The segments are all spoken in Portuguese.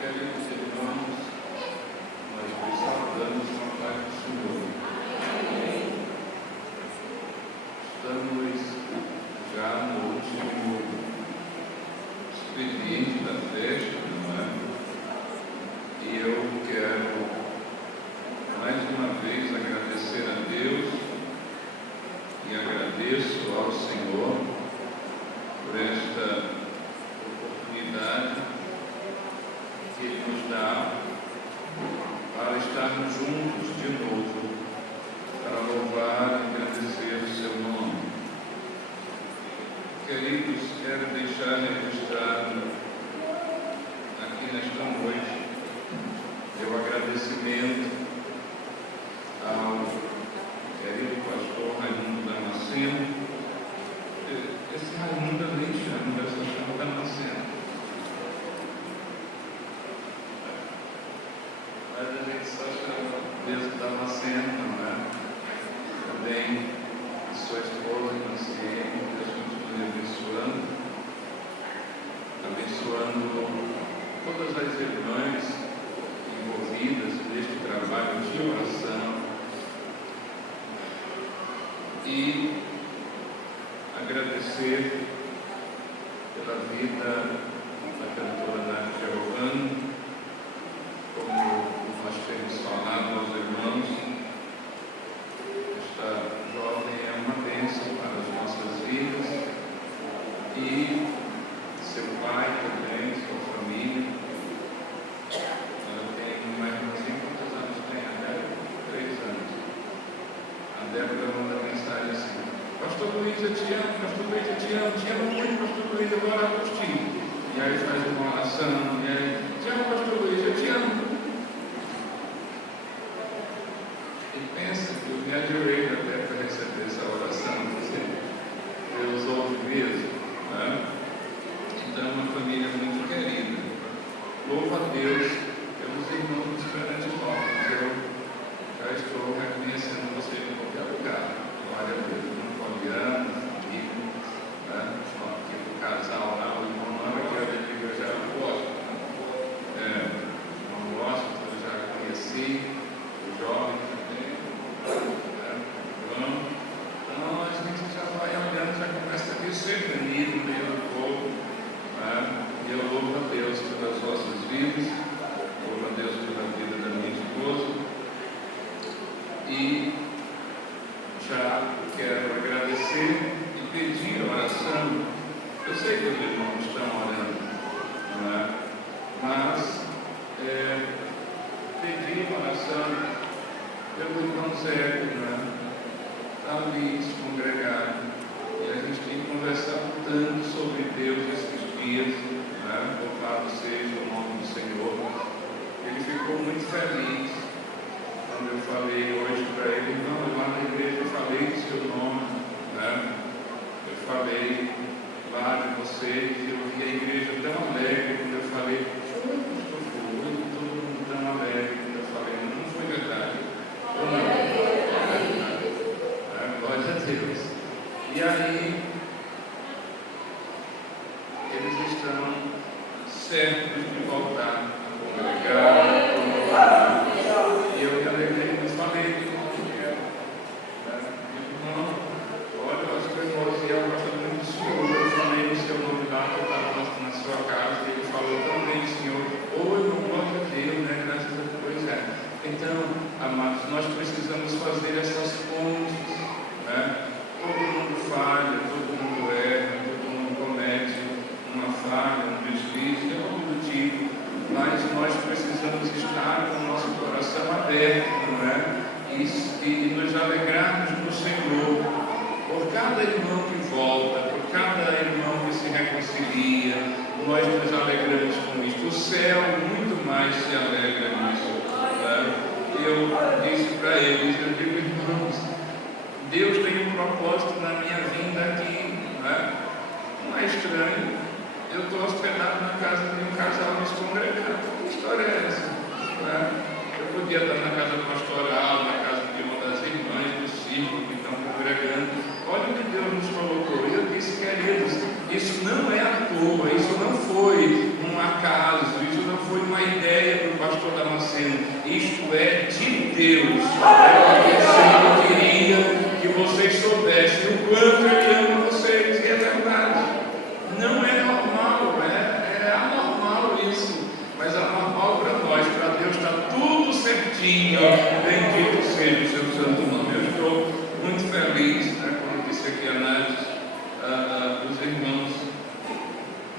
Queridos irmãos, nós vos saudamos com a paz do Senhor. Estamos já no último expediente da festa, não é? E eu quero mais uma vez agradecer a Deus e agradeço ao Senhor por esta oportunidade que Ele nos dá para estarmos juntos de novo, para louvar e agradecer o Seu nome. Queridos, quero deixar registrado aqui nesta noite meu agradecimento ao querido pastor Raimundo Damasceno. Esse Raimundo eu nem chamo, eu só chamo Damasceno. Mas a gente só chama mesmo Damasceno, não é? Também sua esposa, consciente, Deus continue abençoando todas as irmãs envolvidas neste trabalho de oração. E agradecer pela vida da cantora Nath Giovanni, como nós temos falado aos irmãos. Esta jovem é uma bênção para as nossas vidas, e seu pai também, sua família. Ela tem uma irmãzinha, quantos anos tem? A Débora? 3 anos. A Débora manda mensagem assim: Pastor Luiz, eu te amo, Pastor Luiz, eu te amo muito, Pastor Luiz, eu vou orar por ti. E aí faz uma oração, e aí, te amo, Pastor Luiz, eu te amo. E pensa que eu me ajoelho até para receber essa oração, porque Deus ouve mesmo, né? Então é uma família muito querida. Louvo a Deus pelos irmãos perante nós. Eu já estou reconhecendo vocês em qualquer lugar. Glória a Deus. Poliana, amigo, né? Aqui do casal lá, o irmão não é que eu já gosto, né? Não gosto, eu já conheci, o jovem também, né? Então a gente já vai olhando, já começa a ser bonito no meio do povo, né? E eu louvo a Deus pelas vossas vidas, louvo a Deus pela vida da minha esposa, e já quero agradecer e pedir oração. Eu sei que os irmãos estão orando, não é? Mas pedir oração pelo irmão Zé, não é? Está ali descongregado, e a gente tem conversado tanto sobre Deus esses dias, não é? Louvado seja o nome do Senhor. Ele ficou muito feliz quando eu falei hoje para ele: não, lá na igreja eu falei do seu nome, né? Eu falei lá de vocês, e eu vi a igreja tão alegre quando eu falei. Foi, pastor, foi, todo mundo tão alegre quando eu falei. Não foi verdade? Ou não? Glória a Deus. E aí, eles estão certos de voltar a congregar, e eu me alegrei, mas falei de como era. Irmão, olha, eu acho que eu gosto muito do Senhor. Eu falei no seu nome lá, que eu estava na sua casa, e ele falou também, Senhor. Ou eu não glória a Deus, né? Graças a Deus. Pois é. Então, amados, nós precisamos fazer essas pontes, né? Todo mundo falha, todo mundo erra, todo mundo comete uma falha, um deslize, algo do tipo. Mas nós precisamos estar com o nosso coração aberto, não é? E nos alegrarmos no Senhor por cada irmão que volta, por cada irmão que se reconcilia. Nós nos alegramos com isso. O céu muito mais se alegra nisso, né? Eu disse para eles, eu digo: irmãos, Deus tem um propósito na minha vinda aqui, né? Não é estranho. Eu estou hospedado na casa de um casal descongregado. Que história é essa? Né? Eu podia estar na casa pastoral, na casa de uma das irmãs do circo que estão congregando. Olha onde Deus nos colocou. E eu disse: queridos, isso não é à toa, isso não foi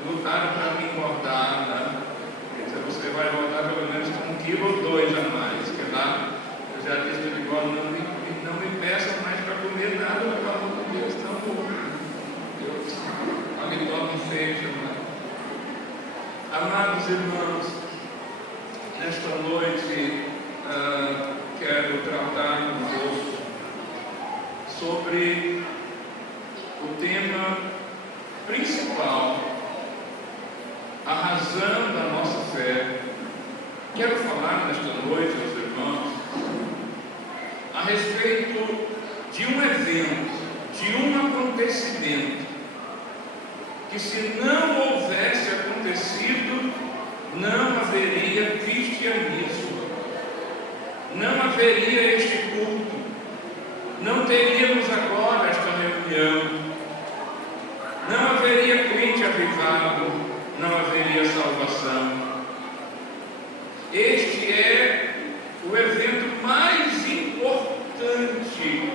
lutaram para me engordar, né? Então você vai voltar pelo menos com 1 quilo ou 2 a mais, que lá eu já disse que igual não me peçam mais para comer nada, pelo amor de Deus, não Deus, a me tome fecha, né? Amados irmãos, nesta noite quero tratar convosco sobre o tema principal, a razão da nossa fé. Quero falar nesta noite aos irmãos a respeito de um evento, de um acontecimento, que se não houvesse acontecido, não haveria cristianismo, não haveria este culto, não teríamos agora esta reunião, não haveria crente avivado, não haveria salvação. Este é o evento mais importante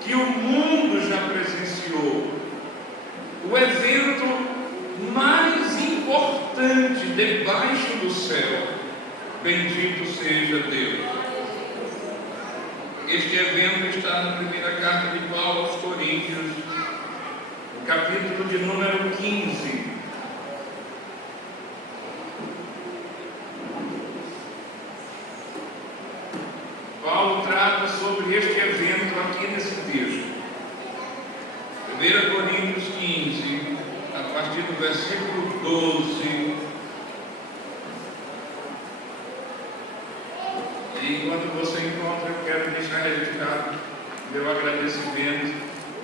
que o mundo já presenciou, o evento mais importante debaixo do céu. Bendito seja Deus. Este evento está na primeira carta de Paulo aos Coríntios, no capítulo de número 15. Paulo trata sobre este evento aqui nesse texto. 1 Coríntios 15, a partir do versículo 12. E enquanto você encontra, eu quero deixar registrado meu agradecimento,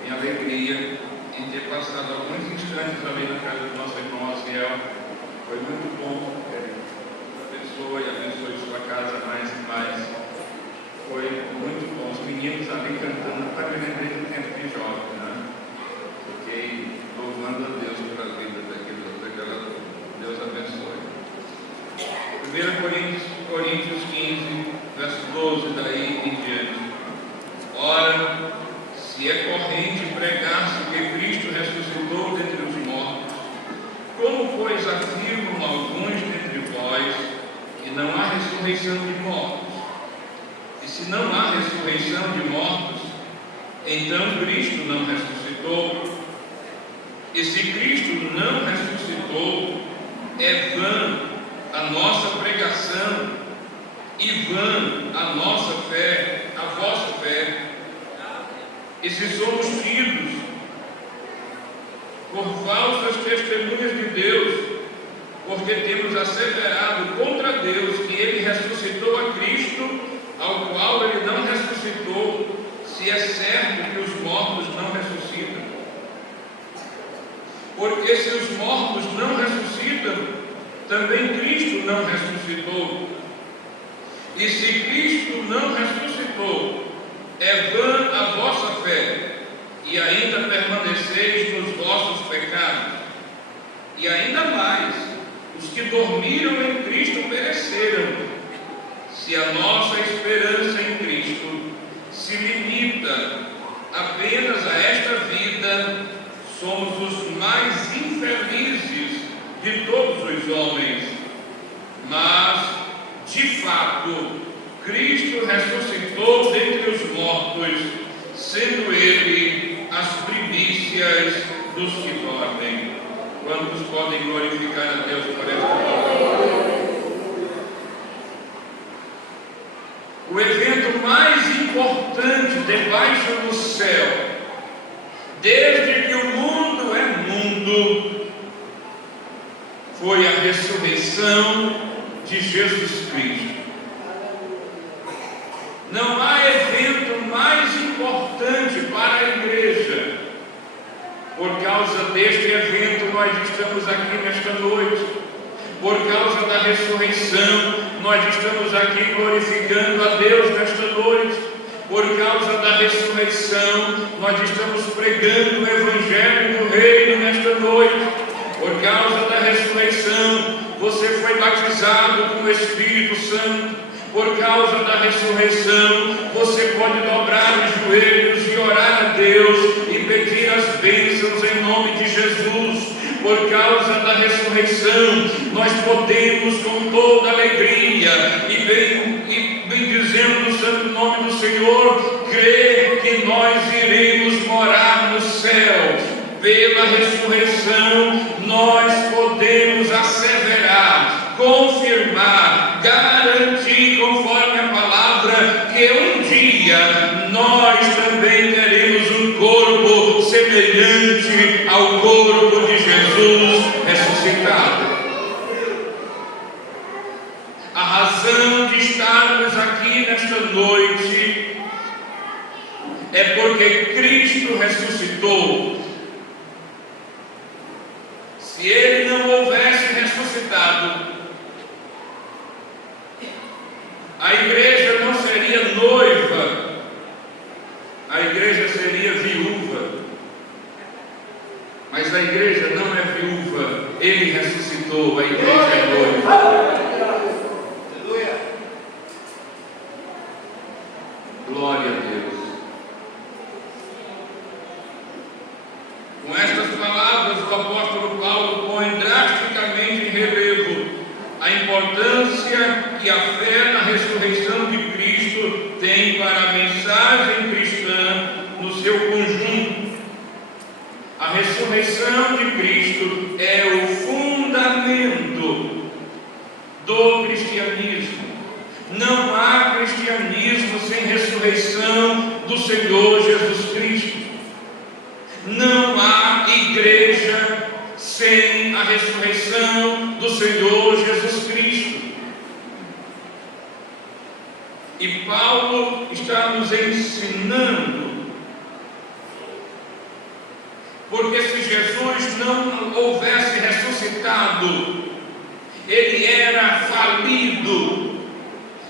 minha alegria em ter passado alguns instantes ali na casa do nosso irmão Aziel. Foi muito bom. Abençoe e abençoe sua casa mais e mais. Foi muito bom. Os meninos ali cantando, até me lembrei do tempo de jovem, né? Fiquei louvando a Deus pela vida daquela turma. Deus abençoe. 1 Coríntios 15, verso 12, daí em diante. Ora, se é corrente pregar-se que Cristo ressuscitou dentre os mortos, como pois afirmam alguns dentre vós que não há ressurreição de mortos? E se não há ressurreição de mortos, então Cristo não ressuscitou. E se Cristo não ressuscitou, é vã a nossa pregação e vã a nossa fé, a vossa fé. E se somos tidos por falsas testemunhas de Deus, porque temos asseverado contra Deus que Ele ressuscitou a Cristo, ao qual Ele não ressuscitou, se é certo que os mortos não ressuscitam. Porque se os mortos não ressuscitam, também Cristo não ressuscitou. E se Cristo não ressuscitou, é vã a vossa fé, e ainda permaneceis nos vossos pecados. E ainda mais, os que dormiram em Cristo pereceram. Se a nossa esperança em Cristo se limita apenas a esta vida, somos os mais infelizes de todos os homens. Mas, de fato, Cristo ressuscitou dentre os mortos, sendo Ele as primícias dos que dormem. Quantos podem glorificar a Deus por esta palavra? O evento mais importante debaixo do céu, desde que o mundo é mundo, foi a ressurreição de Jesus Cristo. Não há evento mais importante para a igreja. Por causa deste evento, nós estamos aqui nesta noite. Por causa da ressurreição, nós estamos aqui glorificando a Deus nesta noite. Por causa da ressurreição, nós estamos pregando o Evangelho do Reino nesta noite. Por causa da ressurreição, você foi batizado com o Espírito Santo. Por causa da ressurreição, você pode dobrar os joelhos e orar a Deus e pedir as bênçãos em nome de Jesus. Por ressurreição, nós podemos com toda alegria e bendizendo o santo nome do Senhor, crer que nós iremos morar no céu. Pela ressurreição nós podemos asseverar, confirmar, garantir conforme a palavra que um dia nós também teremos um corpo semelhante ao corpo de Jesus ressuscitado. A razão de estarmos aqui nesta noite é porque Cristo ressuscitou. Se Ele não houvesse ressuscitado, a igreja não seria noiva, a igreja seria viúva. Mas a igreja não é viúva, Ele ressuscitou, a igreja é noiva. Glória a Deus. Com estas palavras, o apóstolo Paulo põe drasticamente em relevo a importância que a fé na ressurreição de Cristo tem para a mensagem cristã no seu conjunto. A ressurreição de Cristo é o fundamento do cristianismo. Não há cristianismo sem ressurreição do Senhor Jesus Cristo. Não há igreja sem a ressurreição do Senhor Jesus Cristo. E Paulo está nos ensinando, porque se Jesus não houvesse ressuscitado, ele era falido,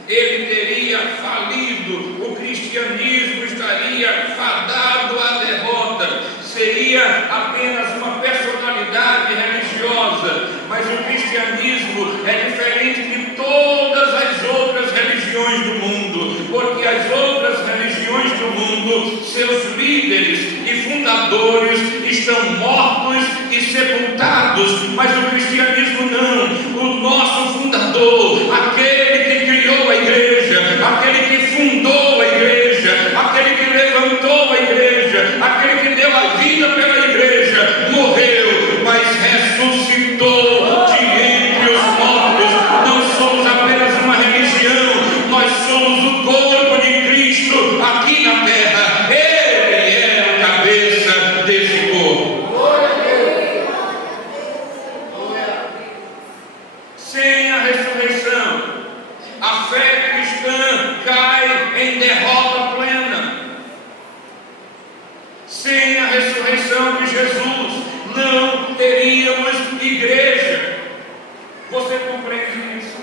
ele teria falido, o cristianismo estaria fadado à derrota, seria apenas uma personalidade religiosa. Mas o cristianismo é diferente de todas as outras religiões do mundo, porque as outras religiões do mundo, seus líderes e fundadores estão mortos e sepultados, mas o cristianismo não. O nosso fundador, aquele que criou a igreja, aquele que fundou a igreja, aquele que levantou a igreja, aquele que deu a vida pela igreja, morreu, mas ressuscitou de entre os mortos. Não somos apenas uma religião, nós somos o corpo de Cristo aqui na terra. Ele é a cabeça desse corpo. Sem a ressurreição, a fé cristã cai em derrota plena. Sem a ressurreição de Jesus, não teríamos igreja. Você compreende isso?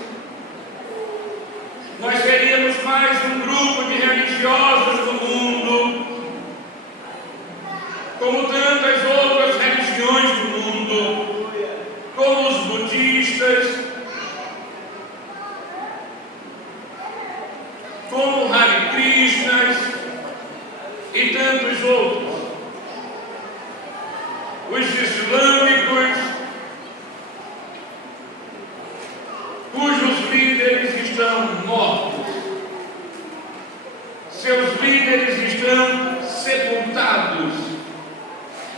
Nós seríamos mais um grupo de religiosos do mundo, como tantas outras religiões do mundo, como os budistas, como Hare Krishnas e tantos outros. Os islâmicos, cujos líderes estão mortos, seus líderes estão sepultados,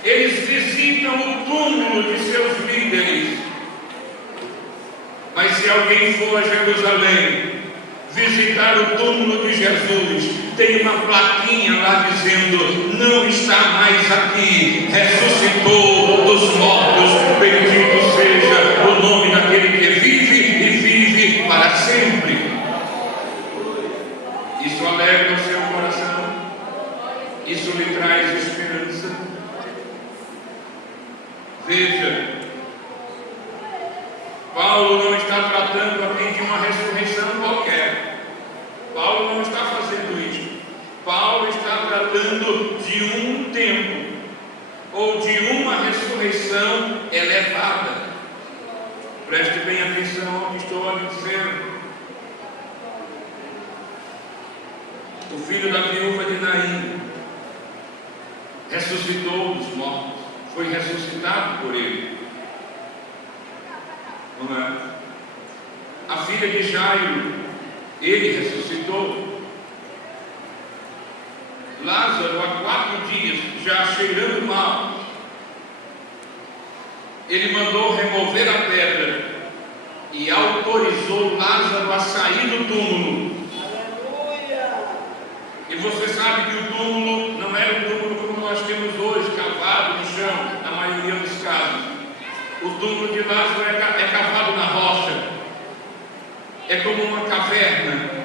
eles visitam o túmulo de seus líderes. Mas se alguém for a Jerusalém visitar o túmulo de Jesus, tem uma plaquinha lá dizendo: não está mais aqui, ressuscitou dos mortos, bendito seja o nome daquele que vive e vive para sempre. Isso alegra o seu coração, isso lhe traz esperança. Veja, Paulo não está tratando aqui de uma ressurreição qualquer. Paulo não está fazendo isso. Paulo está tratando de um tempo, ou de uma ressurreição elevada. Preste bem atenção ao que estou a dizer. O filho da viúva de Naim ressuscitou dos mortos, foi ressuscitado por ele. não é? A filha de Jairo, ele ressuscitou. Lázaro, há 4 dias, já cheirando mal, ele mandou remover a pedra e autorizou Lázaro a sair do túmulo. E você sabe que o túmulo não era um túmulo como nós temos hoje, cavado no chão, na maioria dos casos. O túmulo de Lázaro é cavado na rocha, é como uma caverna.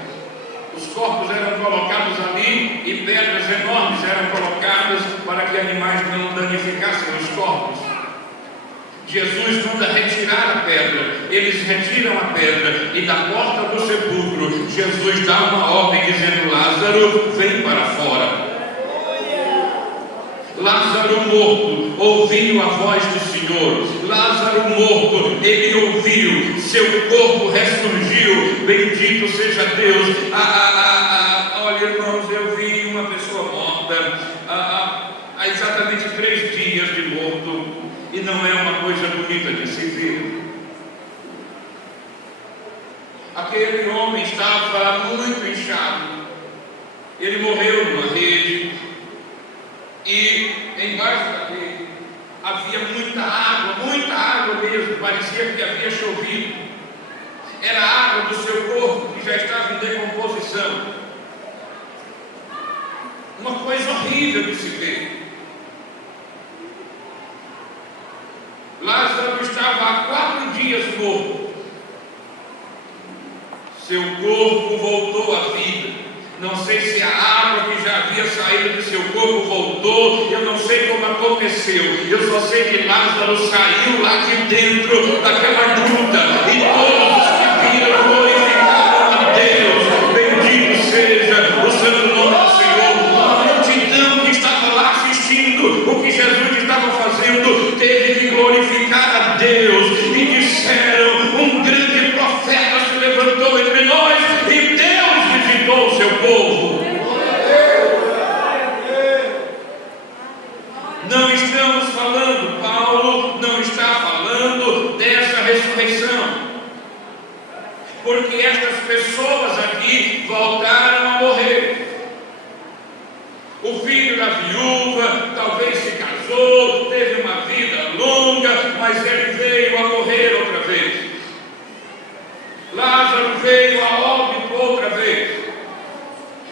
Os corpos eram colocados ali e pedras enormes eram colocadas para que animais não danificassem os corpos. Jesus manda retirar a pedra. Eles retiram a pedra e da porta do sepulcro Jesus dá uma ordem dizendo: Lázaro, vem para fora. Lázaro morto ouviu a voz do Senhor. Lázaro morto, ele ouviu, seu corpo ressurgiu. Bendito seja Deus. Olha, irmãos, eu vi uma pessoa morta há exatamente 3 dias de morto, e não é uma coisa bonita de se ver. Aquele homem estava muito inchado. Ele morreu numa rede, e embaixo da rede havia muita água mesmo, parecia que havia chovido. Era a água do seu corpo que já estava em decomposição. Uma coisa horrível de se ver. Lázaro estava há 4 dias morto. Seu corpo voltou à vida. Não sei se a água que já havia saído do seu corpo voltou. Eu não sei como aconteceu. Eu só sei que Lázaro saiu lá de dentro daquela gruta. E todos os que viram glorificaram a Deus. Bendito seja o santo nome do Senhor. A multidão que estava lá assistindo o que Jesus estava fazendo teve que glorificar a Deus. E disseram: um grande profeta se levantou entre nós, e Deus visitou o seu povo. Não estamos falando, Paulo não está falando dessa ressurreição, porque estas pessoas aqui voltaram a morrer. O filho da viúva talvez se casou, teve uma vida longa, mas ele veio a morrer outra vez. Lázaro veio a óbito outra vez.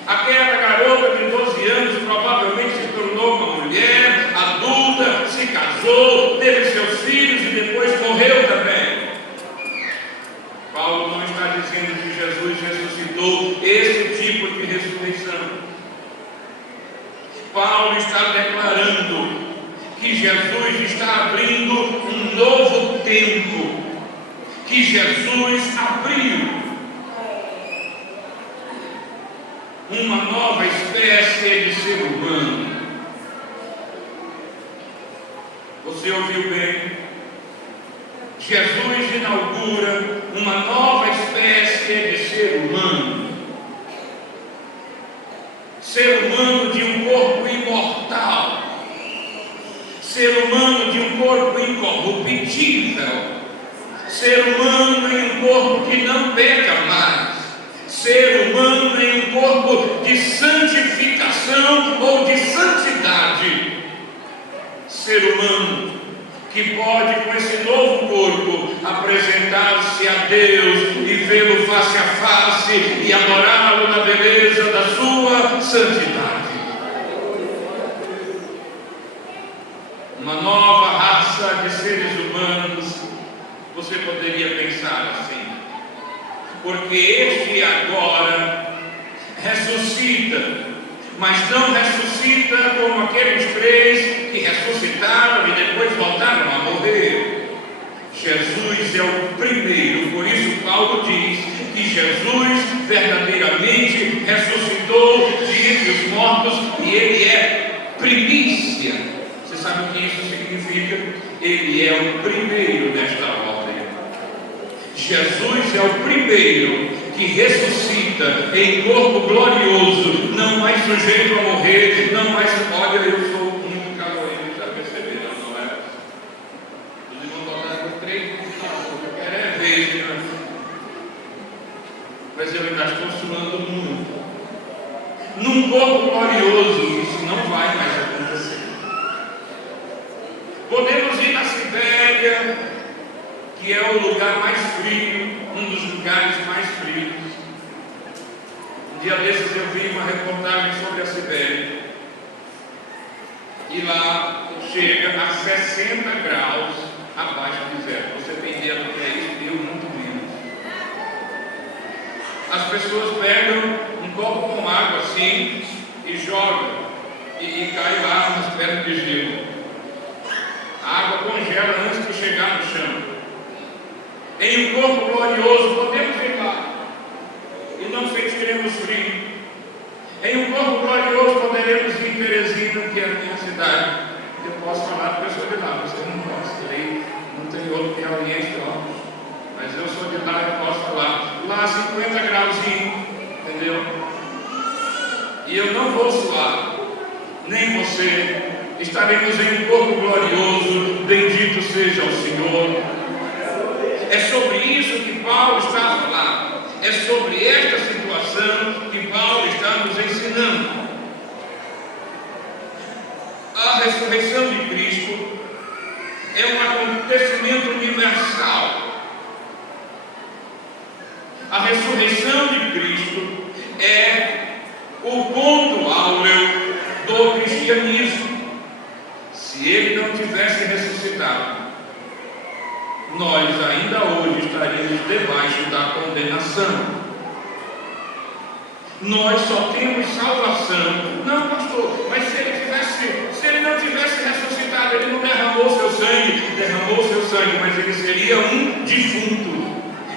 Aquela garota de 12 anos provavelmente se tornou uma mulher adulta, se casou, teve seus filhos e depois morreu também. Paulo não está dizendo que Jesus ressuscitou esse tipo de ressurreição. Paulo está declarando que Jesus está abrindo um novo tempo, que Jesus abriu uma nova espécie de ser humano. Você ouviu bem? Jesus inaugura uma nova espécie de ser humano. Ser humano de um corpo imortal. Ser humano de um corpo incorruptível. Ser humano em um corpo que não peca mais. Ser humano em um corpo de santificação ou de santidade. Ser humano que pode, com esse novo corpo, apresentar-se a Deus e vê-lo face a face e adorá-lo na beleza da sua santidade. Uma nova raça de seres humanos. Você poderia pensar assim: porque este agora ressuscita, mas não ressuscita como aqueles 3 que ressuscitaram e depois voltaram a morrer. Jesus é o primeiro, por isso Paulo diz que Jesus verdadeiramente ressuscitou de entre os mortos e ele é primícia. Você sabe o que isso significa? Ele é o primeiro desta ordem. Jesus é o primeiro que ressuscita em corpo glorioso, não mais sujeito a morrer, não mais. Olha, eu sou muito calorento, já perceberam, não é? Os irmãos botaram 3 no final, eu quero 13 anos. Mas eu ainda estou suando muito. Num corpo glorioso, isso não vai mais acontecer. Podemos ir na Sibéria, que é o lugar mais frio, um dos lugares mais frios. Um dia desses eu vi uma reportagem sobre a Sibéria. E lá chega a 60 graus abaixo do zero. Você tem ideia do que é isso? Frio muito lindo. As pessoas pegam um copo com água assim e jogam. E cai lá umas pedras de gelo. A água congela antes de chegar no chão. Em um corpo glorioso podemos ir lá e não sentiremos frio. Em um corpo glorioso poderemos ir em Teresina, que é a minha cidade. Eu posso falar porque eu sou de lá, você não posso. Não tem outro que é Oriente Óbvio. Mas eu sou de lá e posso falar. Lá 50 grauzinho, entendeu? E eu não vou suar, nem você. Estaremos em um corpo glorioso, bendito seja o Senhor. É sobre isso que Paulo está a falar. É sobre esta situação que Paulo está nos ensinando. A ressurreição de Cristo é um acontecimento universal. A ressurreição de Cristo é o ponto áureo do cristianismo. Se ele não tivesse ressuscitado, nós ainda hoje estaríamos debaixo da condenação. Nós só temos salvação. Não, pastor, mas se ele não tivesse ressuscitado, ele não derramou seu sangue, mas ele seria um defunto.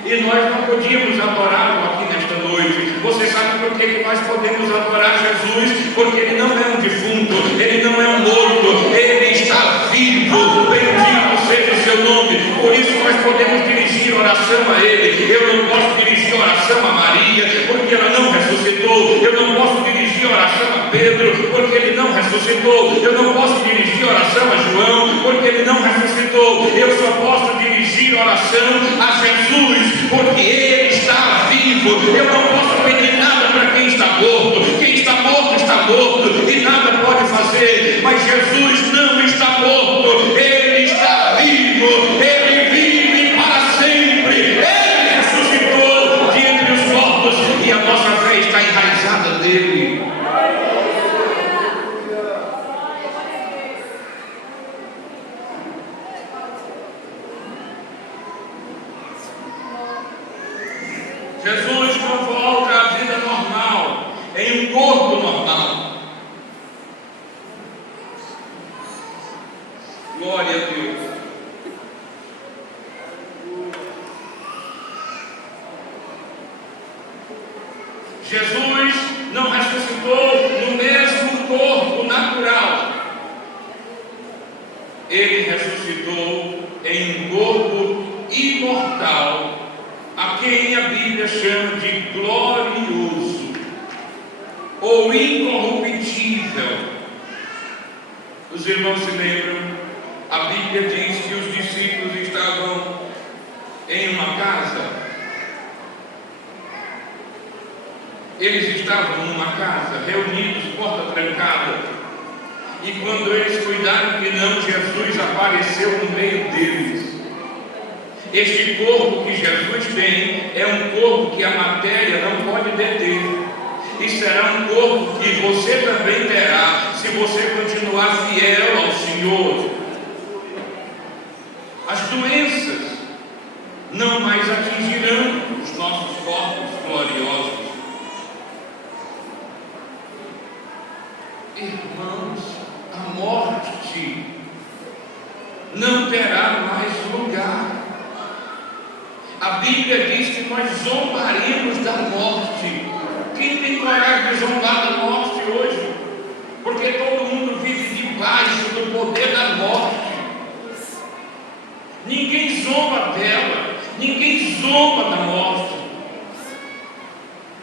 E nós não podíamos adorá-lo aqui nesta noite. Você sabe por que nós podemos adorar Jesus? Porque ele não é um defunto, ele não é um morto, ele está vivo. Bendito seja o seu nome. Por isso nós podemos dirigir oração a ele. Eu não posso dirigir oração a Maria, porque ela não ressuscitou. Eu não posso dirigir oração a Pedro, porque ele não ressuscitou. Eu não posso dirigir oração a João, porque ele não ressuscitou. Eu só posso dirigir oração a Jesus, porque ele está vivo. Eu não posso pedir nada para quem está morto. Quem está morto e nada pode fazer. Mas Jesus não está morto, ele está vivo, ele vive para sempre. Ele ressuscitou de entre os mortos e a nossa fé está enraizada nele. Jesus não volta à vida normal, em um corpo normal. Glória a Deus. Jesus não ressuscitou no mesmo corpo natural. Ele ressuscitou em um corpo imortal, a quem a Bíblia chama de glorioso ou incorruptível. Os irmãos se lembram? A Bíblia diz que os discípulos estavam em uma casa. Eles estavam numa casa, reunidos, porta trancada. E quando eles cuidaram que não, Jesus apareceu no meio deles. Este corpo que Jesus tem é um corpo que a matéria não pode deter. E será um corpo que você também terá, se você continuar fiel ao Senhor. As doenças não mais atingirão os nossos corpos gloriosos. Irmãos, a morte não terá mais lugar. A Bíblia diz que nós zombaremos da morte. Quem tem coragem de zombar da morte hoje? Porque todo mundo vive debaixo do poder da morte. Ninguém zomba dela, ninguém zomba da morte.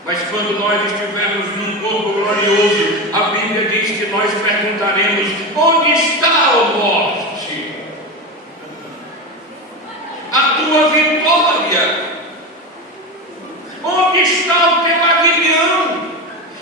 Mas quando nós estivermos num corpo glorioso, a Bíblia diz que nós perguntaremos: onde está a morte? A tua vitória glória? Onde está o teu aguilhão?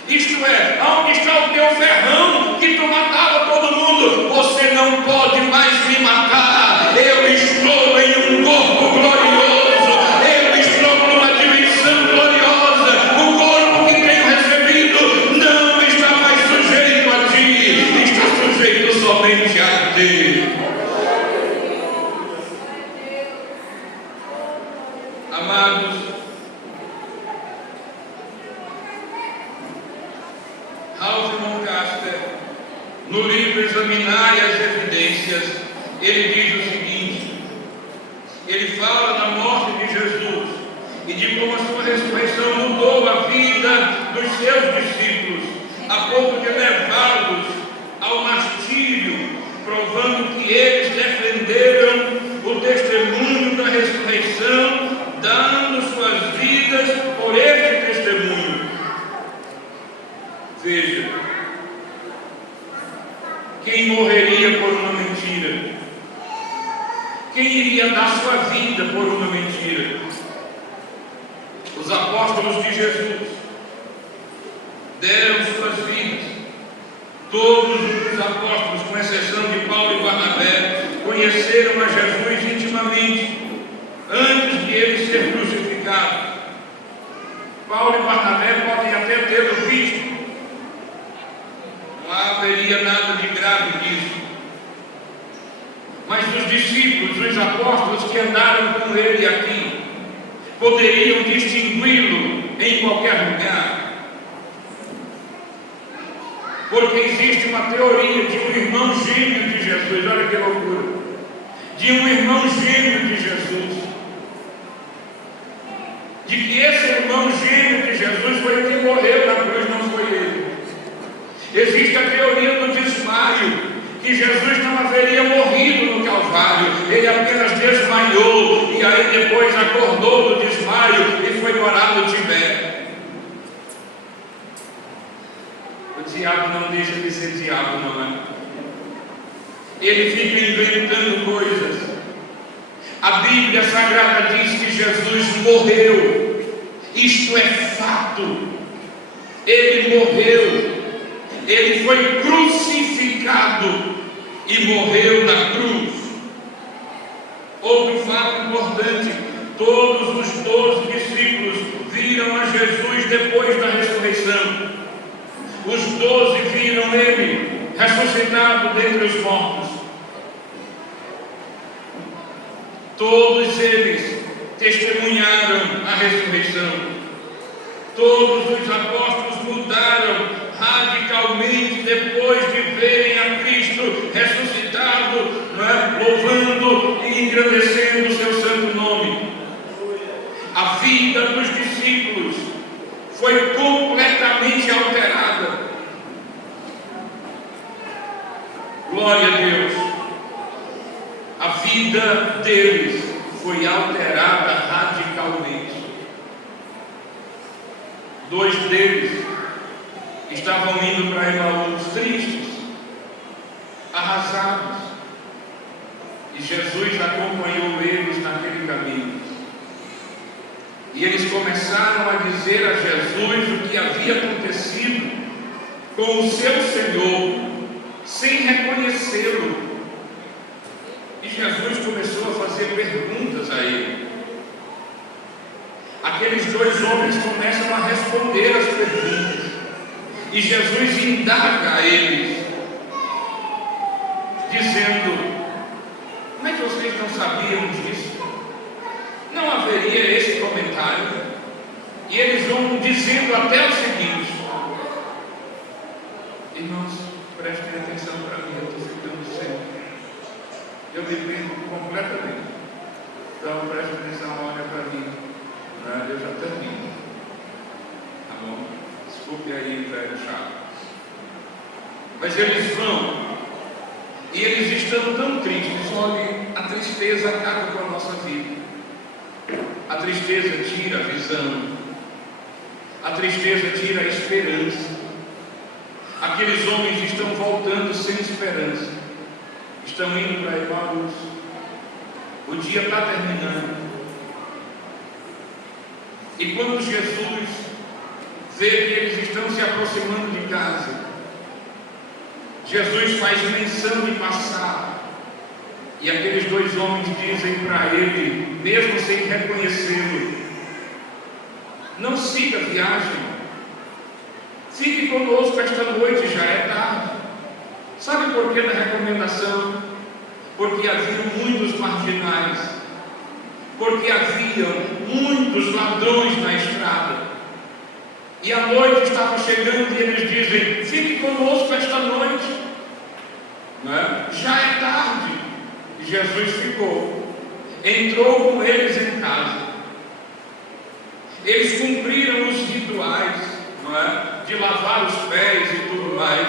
Isto é, onde está o teu ferrão que tu matava todo mundo? Você não pode mais me matar. Eu estou em um corpo glorioso. Eu estou numa dimensão gloriosa. O corpo que tenho recebido não está mais sujeito a ti, está sujeito somente a ti. Amados, Ralph Lancaster, no livro Examinar as Evidências, ele diz o seguinte: ele fala da morte de Jesus e de como a sua ressurreição mudou a vida dos seus discípulos, a ponto de levá-los ao martírio, provando que eles defenderam o testemunho da ressurreição, dando suas vidas por este testemunho. Veja, quem morreria por uma mentira? Quem iria dar sua vida por uma mentira? Os apóstolos de Jesus deram suas vidas. Todos os apóstolos, com exceção de Paulo e Barnabé, conheceram a Jesus intimamente antes de ele ser crucificado. Paulo e Barnabé podem até tê-lo visto. Não haveria nada de grave disso. Mas os discípulos, os apóstolos que andaram com ele aqui, poderiam distingui-lo em qualquer lugar. Porque existe uma teoria de um irmão gêmeo de Jesus. Olha que loucura. De um irmão gêmeo de Jesus. De que esse irmão gêmeo de Jesus foi quem morreu na cruz, não foi ele. Existe a teoria do desmaio, que Jesus não haveria morrido no Calvário, ele apenas desmaiou, e aí depois acordou do desmaio e foi morar no Tibete. O diabo não deixa de ser diabo, não é? Ele fica inventando coisas. A Bíblia Sagrada diz que Jesus morreu. Isto é fato. Ele morreu. Ele foi crucificado e morreu na cruz. Outro fato importante: todos os 12 discípulos viram a Jesus depois da ressurreição. Os 12 viram ele ressuscitado dentre os mortos. Todos eles testemunharam a ressurreição. Todos os apóstolos mudaram radicalmente depois de verem a Cristo ressuscitado, louvando e engrandecendo o seu santo nome. A vida dos discípulos foi completamente alterada. Glória a Deus. A vida deles foi alterada radicalmente. 2 deles estavam indo para Emaús tristes, arrasados, e Jesus acompanhou eles naquele caminho. E eles começaram a dizer a Jesus o que havia acontecido com o seu Senhor, sem reconhecê-lo. E Jesus começou a fazer perguntas a ele. Aqueles 2 homens começam a responder as perguntas. E Jesus indaga a eles, dizendo: como é que vocês não sabiam disso? Não haveria esse comentário. E eles vão dizendo até o seguinte: irmãos, prestem atenção para mim, eu estou ficando sempre. Eu me perco completamente. Então prestem atenção, olha para mim. Eu já termino. Tá bom? Desculpe aí, velho chato. Mas eles vão, e eles estão tão tristes. Olha, a tristeza acaba com a nossa vida. A tristeza tira a visão. A tristeza tira a esperança. Aqueles homens estão voltando sem esperança. Estão indo para Emaús. O dia está terminando. E quando Jesus vê que eles estão se aproximando de casa, Jesus faz menção de passar. E aqueles dois homens dizem para ele, mesmo sem reconhecê-lo: não siga a viagem, fique conosco esta noite, já é tarde. Sabe por que da recomendação? Porque haviam muitos marginais, porque haviam muitos ladrões na estrada, e a noite estava chegando e eles dizem: fique conosco esta noite, não é? Já é tarde. E Jesus ficou, entrou com eles em casa. Eles cumpriram os rituais, não é? De lavar os pés e tudo mais.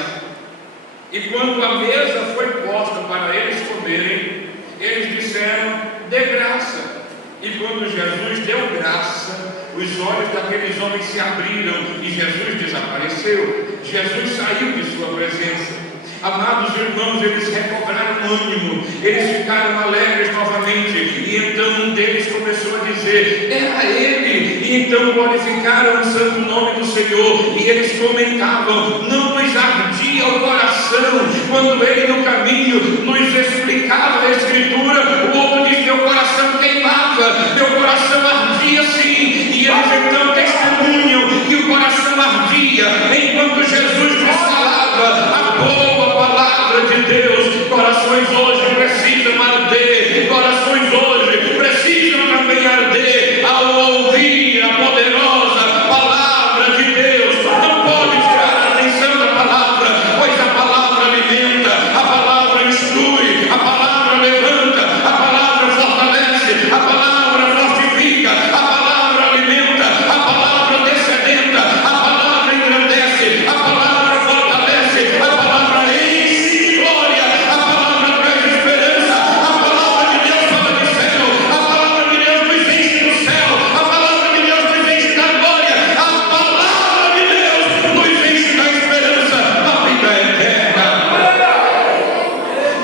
E quando a mesa foi posta para eles comerem, eles disseram: dê graça. E quando Jesus deu graça, os olhos daqueles homens se abriram e Jesus desapareceu. Jesus saiu de sua presença. Amados irmãos, eles recobraram ânimo, eles ficaram alegres novamente, e então um deles começou a dizer: era ele. E então glorificaram o santo nome do Senhor, e eles comentavam: não nos ardia o coração quando ele no caminho nos explicava a Escritura. O outro diz: meu coração queimava, meu coração ardia sim. E eles então testemunham que o coração ardia enquanto Jesus nos falava a boa palavra de Deus. Corações hoje precisam arder, corações hoje precisam também arder ao ouvir a poderosa palavra de Deus. Não pode tirar a atenção da palavra, pois a palavra alimenta, a palavra instrui, a palavra levanta, a palavra fortalece, a palavra fortifica, a palavra alimenta, a palavra descedenta, a palavra engrandece, a palavra fortalece, a palavra enche de glória, a palavra traz esperança, a palavra de Deus fala do céu, a palavra de Deus nos enche do céu, a palavra de Deus nos enche da glória, a palavra de Deus nos enche da esperança da vida eterna.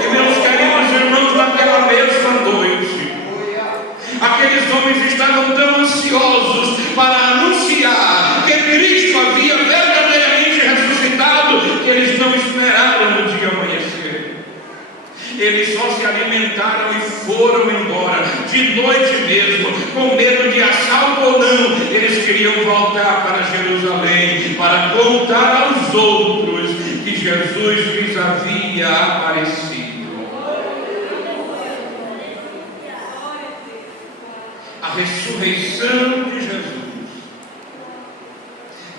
E meus queridos irmãos, naquela mesma noite, aqueles homens estavam tão ansiosos para anunciar que Cristo havia verdadeiramente ressuscitado, que eles não esperaram o dia amanhecer. Eles só se alimentaram e foram embora, de noite mesmo, com medo de assalto ou não. Eles queriam voltar para Jerusalém, para contar aos outros que Jesus lhes havia aparecido. A ressurreição de Jesus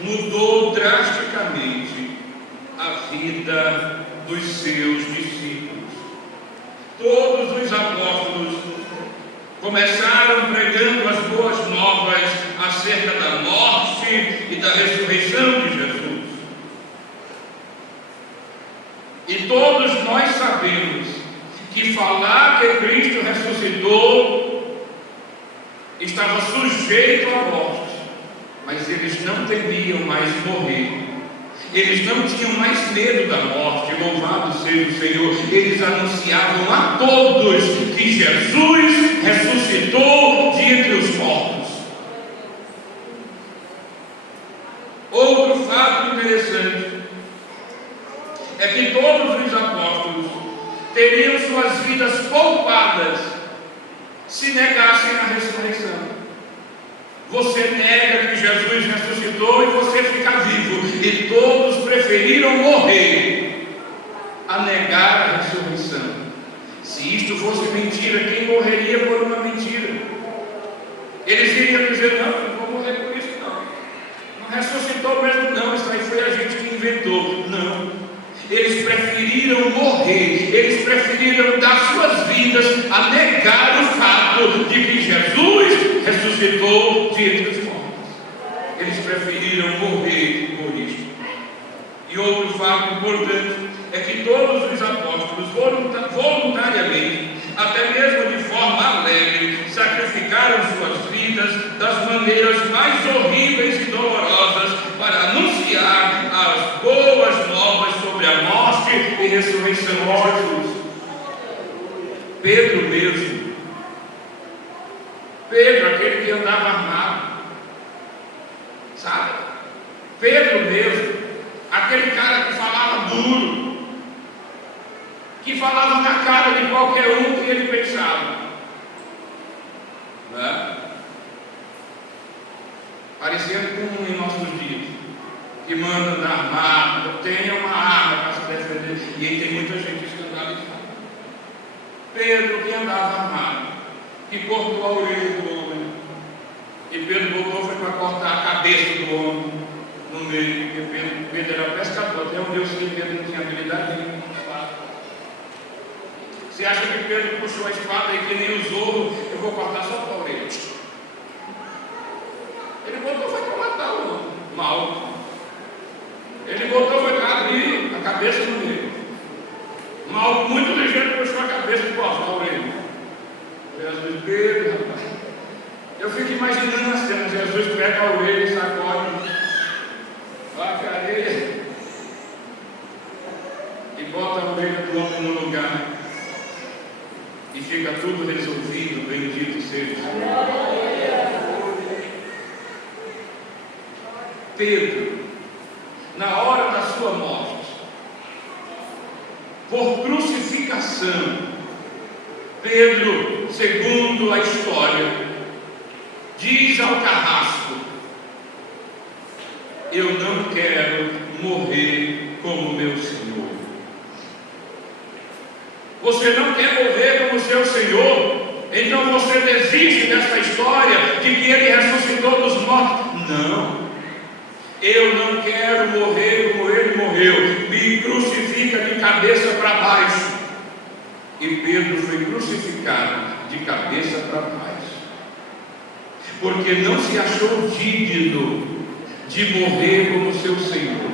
mudou drasticamente a vida dos seus discípulos. Todos os apóstolos começaram pregando as boas novas acerca da morte e da ressurreição de Jesus. E todos nós sabemos que falar que Cristo ressuscitou estava sujeito à morte, mas eles não temiam mais morrer. Eles não tinham mais medo da morte. Louvado seja o Senhor. Eles anunciavam a todos que Jesus ressuscitou de entre os mortos. Outro fato interessante é que todos os apóstolos teriam suas vidas poupadas se negassem a ressurreição. Você nega que Jesus ressuscitou e você fica vivo, e todos preferiram morrer a negar a ressurreição. Se isto fosse mentira, quem morreria por uma mentira? Eles iriam dizer: não, não vou morrer por isso não. Não ressuscitou mesmo não, isso aí foi a gente que inventou. Não. Eles preferiram morrer, eles preferiram dar suas vidas a negar o fato de que Jesus ressuscitou de entre os mortos. Eles preferiram morrer por isto. E outro fato importante é que todos os apóstolos voluntariamente, até mesmo de forma alegre, sacrificaram suas vidas das maneiras mais horríveis e dolorosas para anunciar as boas novas sobre a morte e ressurreição de Jesus. Pedro mesmo, Pedro, aquele que andava armado, sabe? Pedro mesmo, aquele cara que falava duro, que falava na cara de qualquer um que ele pensava, né? Parecendo com um em nossos dias, que manda andar armado, tenha uma arma para se defender, e aí tem muita gente escandalizada. Pedro, que andava armado, que cortou a orelha do homem, e Pedro voltou foi para cortar a cabeça do homem no meio, porque Pedro era pescador, até onde eu sei, Pedro não tinha habilidade nenhuma com espada. Você acha que Pedro puxou a espada e que nem o zorro, eu vou cortar só para a orelha? Ele voltou foi para matar o mal. Ele voltou foi para abrir a cabeça no meio. Mal, muito ligeiro, puxou a cabeça e cortou a orelha. Jesus, Pedro, rapaz. Eu fico imaginando a cena, Jesus pega a orelha e sacode a areia e bota a orelha do homem no lugar e fica tudo resolvido, bendito seja o Senhor. Pedro, na hora da sua morte, por crucificação, Pedro, segundo a história, diz ao carrasco: eu não quero morrer como meu Senhor. Você não quer morrer como seu Senhor? Então você desiste dessa história de que ele ressuscitou dos mortos? Não. Eu não quero morrer como ele morreu. Me crucifica de cabeça para baixo. E Pedro foi crucificado de cabeça para baixo, porque não se achou digno de morrer como seu Senhor,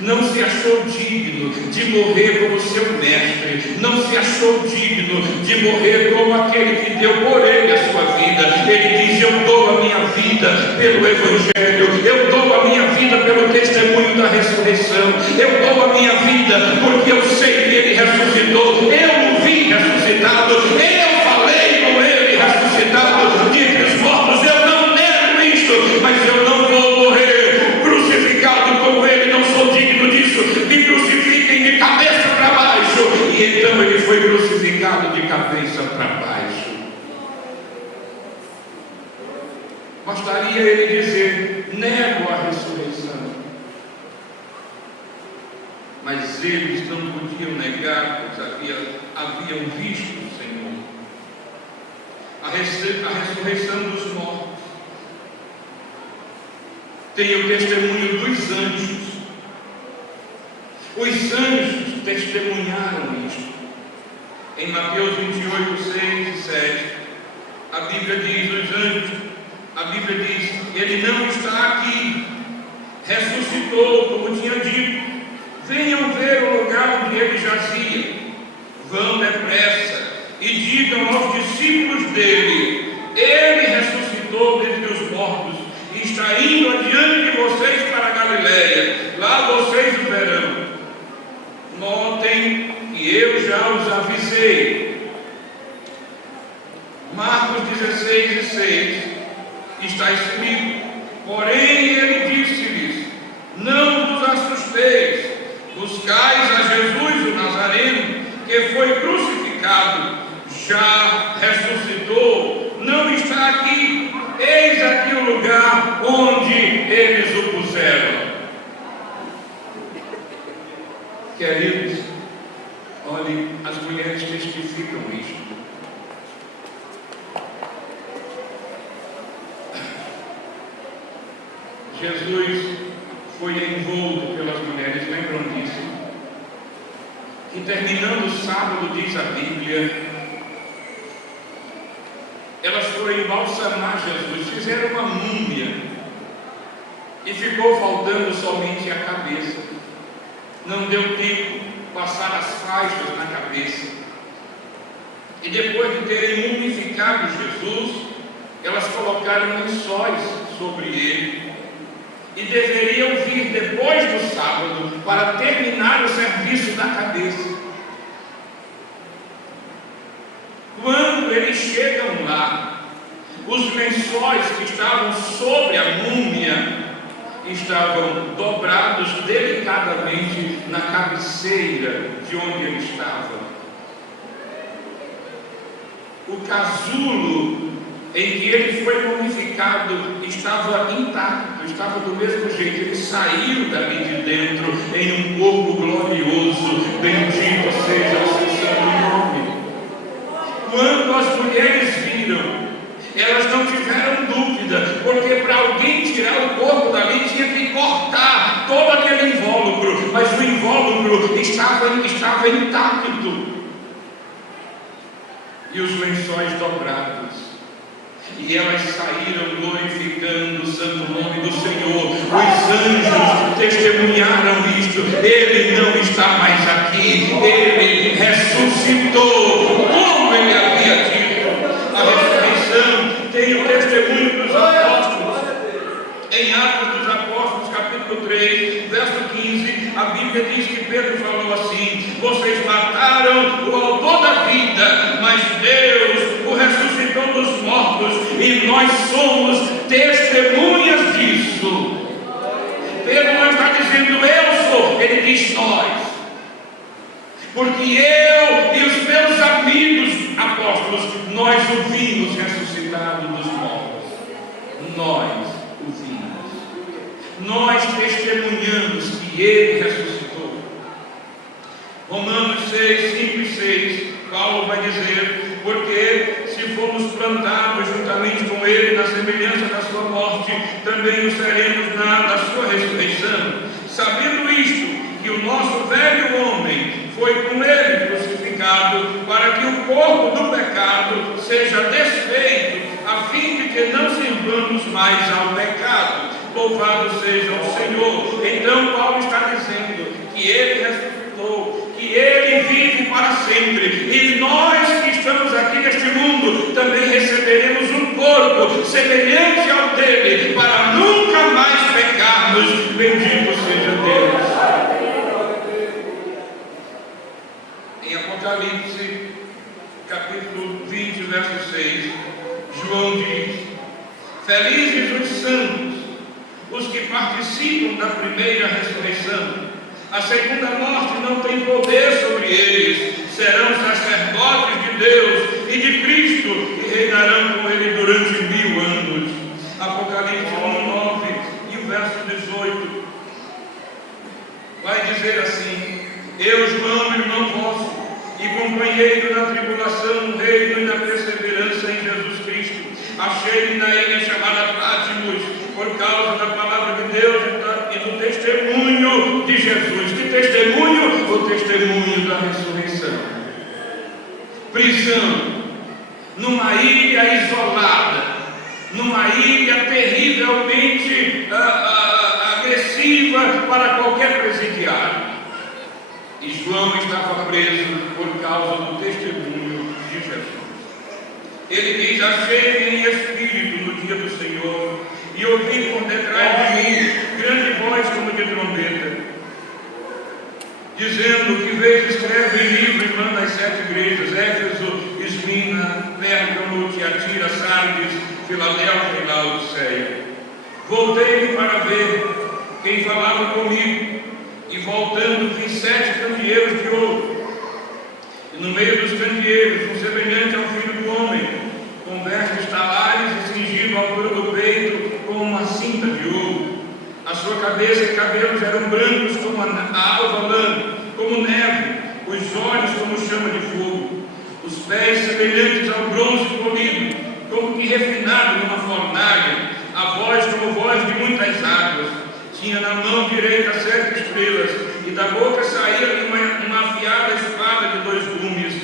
não se achou digno de morrer como seu mestre, não se achou digno de morrer como aquele que deu por ele a sua vida. Ele diz: eu dou a minha vida pelo Evangelho, eu dou a minha vida pelo testemunho da ressurreição, eu dou a minha vida porque eu sei que ele ressuscitou, eu o vi ressuscitado, eu falei com ele ressuscitado de entre os mortos. Eu não nego isto, mas eu não vou morrer crucificado como ele, não sou digno disso. Me crucifiquem de cabeça para baixo. E então ele foi crucificado de cabeça para baixo. Bastaria ele dizer: nego a ressurreição. Mas eles não podiam negar, pois haviam visto o Senhor. A ressurreição dos mortos tem o testemunho dos anjos. Os anjos testemunharam isto. Em Mateus 28, 6 e 7, a Bíblia diz: os anjos, a Bíblia diz, ele não está aqui, ressuscitou, como tinha dito. Venham ver o lugar onde ele jazia. Vão depressa e digam aos discípulos dele: ele ressuscitou dentre os mortos e está indo adiante de vocês para a Galileia. Lá vocês o verão. Notem que eu já os avisei. Marcos 16 e 6 está escrito: porém ele disse-lhes: não vos assusteis, buscais a Jesus o Nazareno, que foi crucificado, já ressuscitou, não está aqui, eis aqui o lugar onde eles o puseram. Queridos, olhem, as mulheres testificam isto. Jesus foi envolto pelas mulheres, lembram disso? E terminando o sábado, diz a Bíblia, elas foram embalsamar Jesus, fizeram uma múmia, e ficou faltando somente a cabeça. Não deu tempo passar as faixas na cabeça. E depois de terem mumificado Jesus, elas colocaram lençóis sobre ele. E deveriam vir depois do sábado para terminar o serviço da cabeça. Quando eles chegam lá, os lençóis que estavam sobre a múmia estavam dobrados delicadamente na cabeceira de onde ele estava. O casulo em que ele foi mumificado estava intacto, estava do mesmo jeito. Ele saiu dali de dentro em um corpo glorioso. Bendito seja o seu santo nome. Quando as mulheres viram, elas não tiveram dúvida, porque para alguém tirar o corpo dali tinha que cortar todo aquele invólucro, mas o invólucro estava intacto, e os lençóis dobrados. E elas saíram glorificando o santo nome do Senhor. Os anjos testemunharam isto. Ele não está mais aqui, ele ressuscitou, como ele havia dito. A ressurreição tem o testemunho dos apóstolos. Em Atos dos Apóstolos, capítulo 3, verso 15, a Bíblia diz que Pedro falou assim: vocês mataram o autor da vida, mas Deus o ressuscitou dos mortos, e nós somos testemunhas disso. Pedro não está dizendo eu sou, ele diz nós, porque eu e os meus amigos apóstolos, nós o vimos ressuscitado dos mortos. Nós o vimos, nós testemunhamos que ele ressuscitou. Romanos 6, 5 e 6, Paulo vai dizer: porque se fomos plantados juntamente com ele na semelhança da sua morte, também o seremos da sua ressurreição. Sabendo isto, que o nosso velho homem foi com ele crucificado, para que o corpo do pecado seja desfeito, a fim de que não sirvamos mais ao pecado. Louvado seja o Senhor. Então Paulo está dizendo que ele ressuscitou, que ele vive para sempre, e nós que estamos aqui neste mundo também receberemos um corpo semelhante ao dele, para nunca mais pecarmos. Bendito seja Deus. Em Apocalipse capítulo 20, verso 6, João diz: felizes os santos, os que participam da primeira ressurreição. A segunda morte não tem poder sobre eles, serão sacerdotes de Deus e de Cristo, e reinarão com ele durante 1000 anos. Apocalipse 1:9 e o verso 18 vai dizer assim: eu, João, irmão vosso, e companheiro na tribulação, no reino e na perseverança em Jesus Cristo, achei-me na ilha chamada Patmos, por causa da palavra de Deus e do testemunho de Jesus. Que testemunho? O testemunho da ressurreição. Prisão, numa ilha isolada, numa ilha terrivelmente agressiva para qualquer presidiário. E João estava preso por causa do testemunho de Jesus. Ele diz: achei-me em espírito no dia do Senhor, e ouvi por detrás de mim grande voz como de trombeta, dizendo: que vês, escreve em livro e manda às 7 igrejas: Éfeso, Esmina, Pérgamo, Tiatira, Sardes, Filadélfia e Laodiceia. Voltei-me para ver quem falava comigo, e voltando vi 7 candeeiros de ouro, e no meio dos candeeiros um semelhante ao Filho do Homem, com vestes talares e cingido à altura do peito com uma cinta de ouro. A sua cabeça e cabelos eram brancos como a alva lã, como neve, os olhos como chama de fogo, os pés semelhantes ao bronze polido, como que refinado numa fornalha, a voz como voz de muitas águas. Tinha na mão direita 7 estrelas, e da boca saía uma afiada espada de 2 gumes.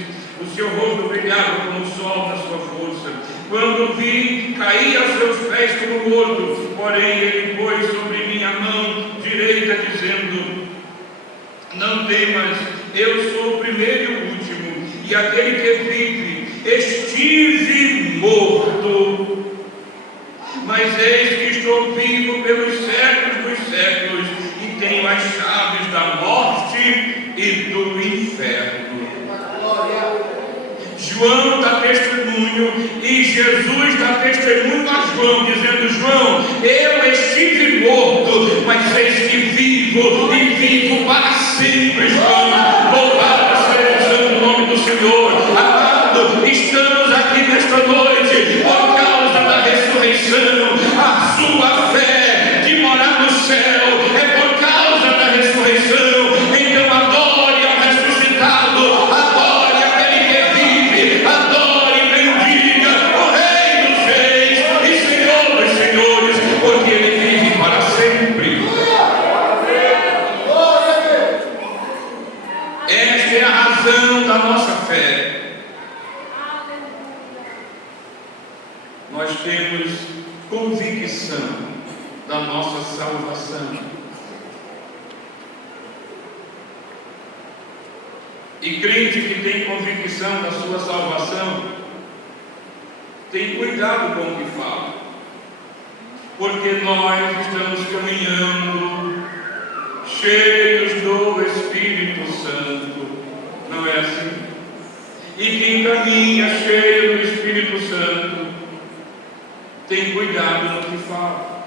O seu rosto brilhava como o sol da sua força. Quando vi, caí aos seus pés como morto, porém ele pôs sobre minha mão direita, dizendo: não temas, eu sou o primeiro e o último, e aquele que vive. Estive morto, mas eis que estou vivo pelos séculos dos séculos, e tenho as chaves da morte e do inferno. João dá testemunho, e Jesus dá testemunho a João, dizendo: João, eu estive morto, mas eis que vivo e vivo para sempre estamos. Louvado seja o santo nome do Senhor. Amado, estamos aqui nesta noite por causa da ressurreição. A sua fé de morar no céu é por causa da ressurreição. Então adore ao ressuscitado, adore aquele que vive, adore e bendiga o Rei dos Reis e Senhor dos Senhores, porque Ele vive para sempre. Esta é a razão da nossa fé. Nós temos convicção da nossa salvação. E crente que tem convicção da sua salvação, tem cuidado com o que fala, porque nós estamos caminhando cheios do Espírito Santo, não é assim? E quem caminha cheio do Espírito Santo tem cuidado no que fala.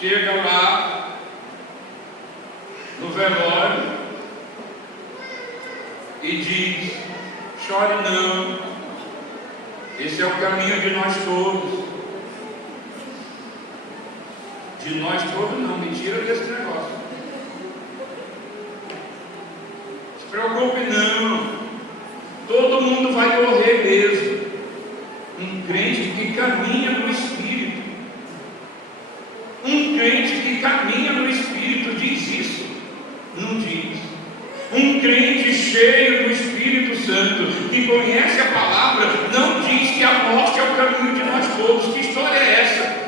Chega lá no velório e diz: chore não, esse é o caminho de nós todos. De nós todos não, me tira desse negócio. Se preocupe não, todo mundo vai morrer mesmo. Um crente que caminha no Espírito, um crente que caminha no Espírito diz isso, não diz. Um crente cheio do Espírito Santo, que conhece a palavra, não diz que a morte é o caminho de nós todos. Que história é essa?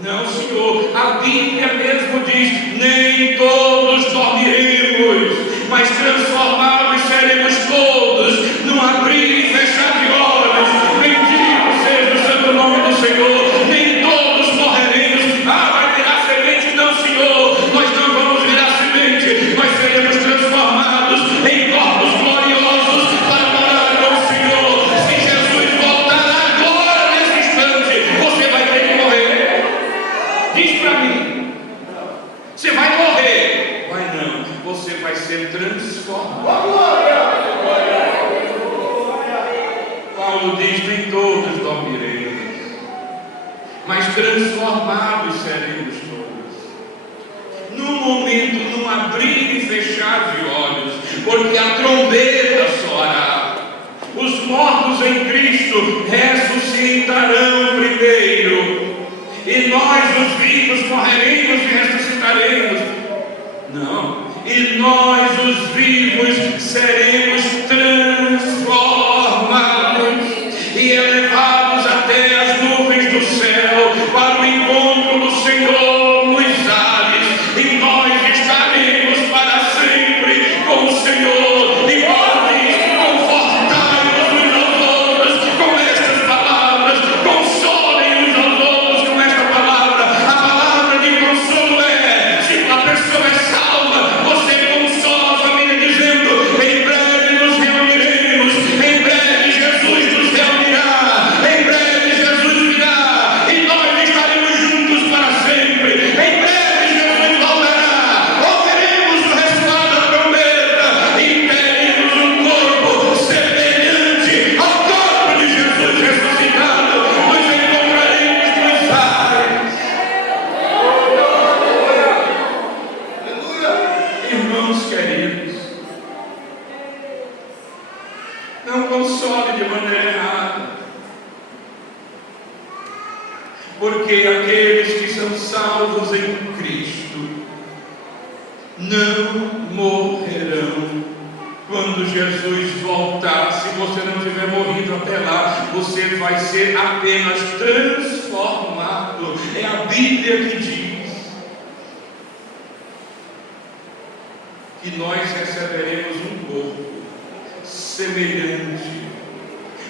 Não, Senhor, a Bíblia mesmo diz: nem todos dormiremos, mas transformados seremos todos, num abrir e fechar de olhos. Bendito seja o santo nome do Senhor. Nem todos morreremos. Vai virar semente? Não, Senhor, nós não vamos virar semente, nós seremos transformados em corpos gloriosos para morar com o Senhor. Se Jesus voltar agora nesse instante, você vai ter que morrer. Diz para mim, você vai morrer? Vai não, você vai ser transformado. Paulo diz: nem todos dormiremos, mas transformados seremos todos. Num momento, num abrir e fechar de olhos, porque a trombeta soará. Os mortos em Cristo ressuscitarão primeiro, e nós, os vivos, morreremos e ressuscitaremos. Não, e nós, os vivos, seremos transformados e elevados até as nuvens do céu, para o encontro do Senhor nos ares, e nós estaremos para sempre com o Senhor. E Paulo diz: confortai-vos uns aos outros com estas palavras, consolem uns aos outros com esta palavra. A palavra de consolo é: se a pessoa é salva, você consola a família dizendo: em breve nos reuniremos, em breve Jesus nos reunirá, em breve Jesus virá e nós estaremos juntos para sempre. Em breve Jesus voltará, ouviremos o ressoar da trombeta e teremos um corpo semelhante ao corpo de Jesus ressuscitado. Nos encontraremos nos ares. Irmãos queridos, não console de maneira errada, porque aqueles que são salvos em Cristo não morrerão quando Jesus voltar. Se você não tiver morrido até lá, você vai ser apenas transformado. É a Bíblia que diz que nós receberemos um corpo semelhante,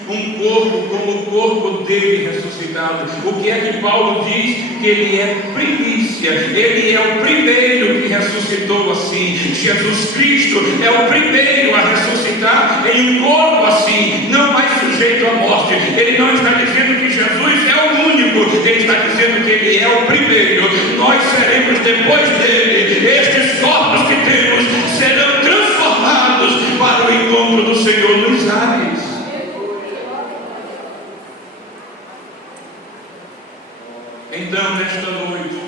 um corpo como o corpo dele ressuscitado. O que é que Paulo diz? Que ele é primícia, ele é o primeiro que ressuscitou assim. Jesus Cristo é o primeiro a ressuscitar em um corpo assim, não mais os sujeito à morte. Ele não está dizendo que Jesus é o único, ele está dizendo que ele é o primeiro. Nós seremos depois dele. Estes corpos que temos serão transformados para o encontro do Senhor nos ares. Então, nesta noite,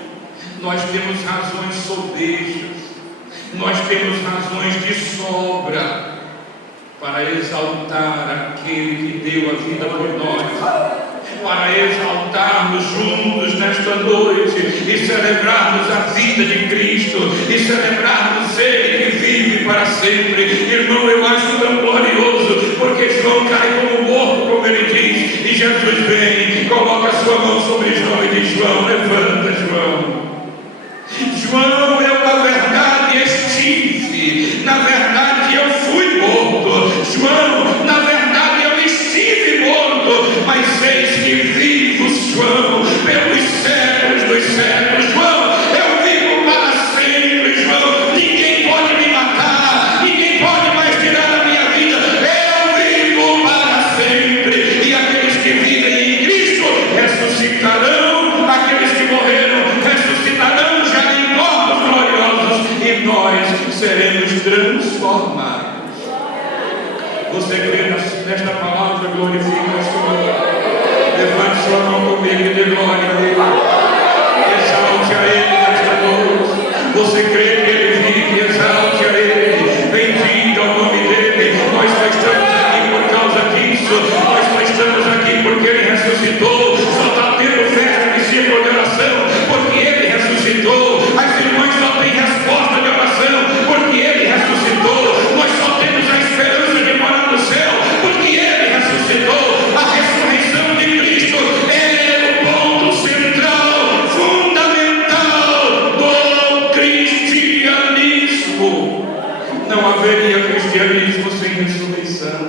nós temos razões sobejas, nós temos razões de sobra para exaltar aquele que deu a vida por nós, para exaltarmos juntos nesta noite e celebrarmos a vida de Cristo e celebrarmos Ele que vive para sempre. Irmão, eu acho tão glorioso, porque João cai como morto, como ele diz, e Jesus vem, coloca a sua mão sobre João e diz: João, levanta, João. João, eu na verdade estive, na verdade eu fui morto. João, na verdade eu estive morto, mas eis que vivo, João, pelos séculos dos séculos. João, eu vivo para sempre, João. Ninguém pode me matar, ninguém pode mais tirar a minha vida. Eu vivo para sempre. E aqueles que vivem em Cristo ressuscitarão, aqueles que morreram ressuscitarão já em corpos gloriosos, e nós seremos transformados. Você crê nesta palavra? Glorifica o Senhor. Levante sua mão comigo e dê glória a Ele. Exalte a Ele nesta noite. Você crê que Ele vive? Exalte a Ele. Bendiga o nome dEle. Nós só estamos aqui por causa disso. Nós só estamos aqui porque Ele ressuscitou. Só está tendo festa de círculo de oração porque Ele ressuscitou. As irmãs só têm resposta de oração porque Ele ressuscitou. Nós só temos a esperança de morar no céu porque Ele ressuscitou. A ressurreição de Cristo é o ponto central, fundamental do cristianismo. Não haveria cristianismo sem ressurreição.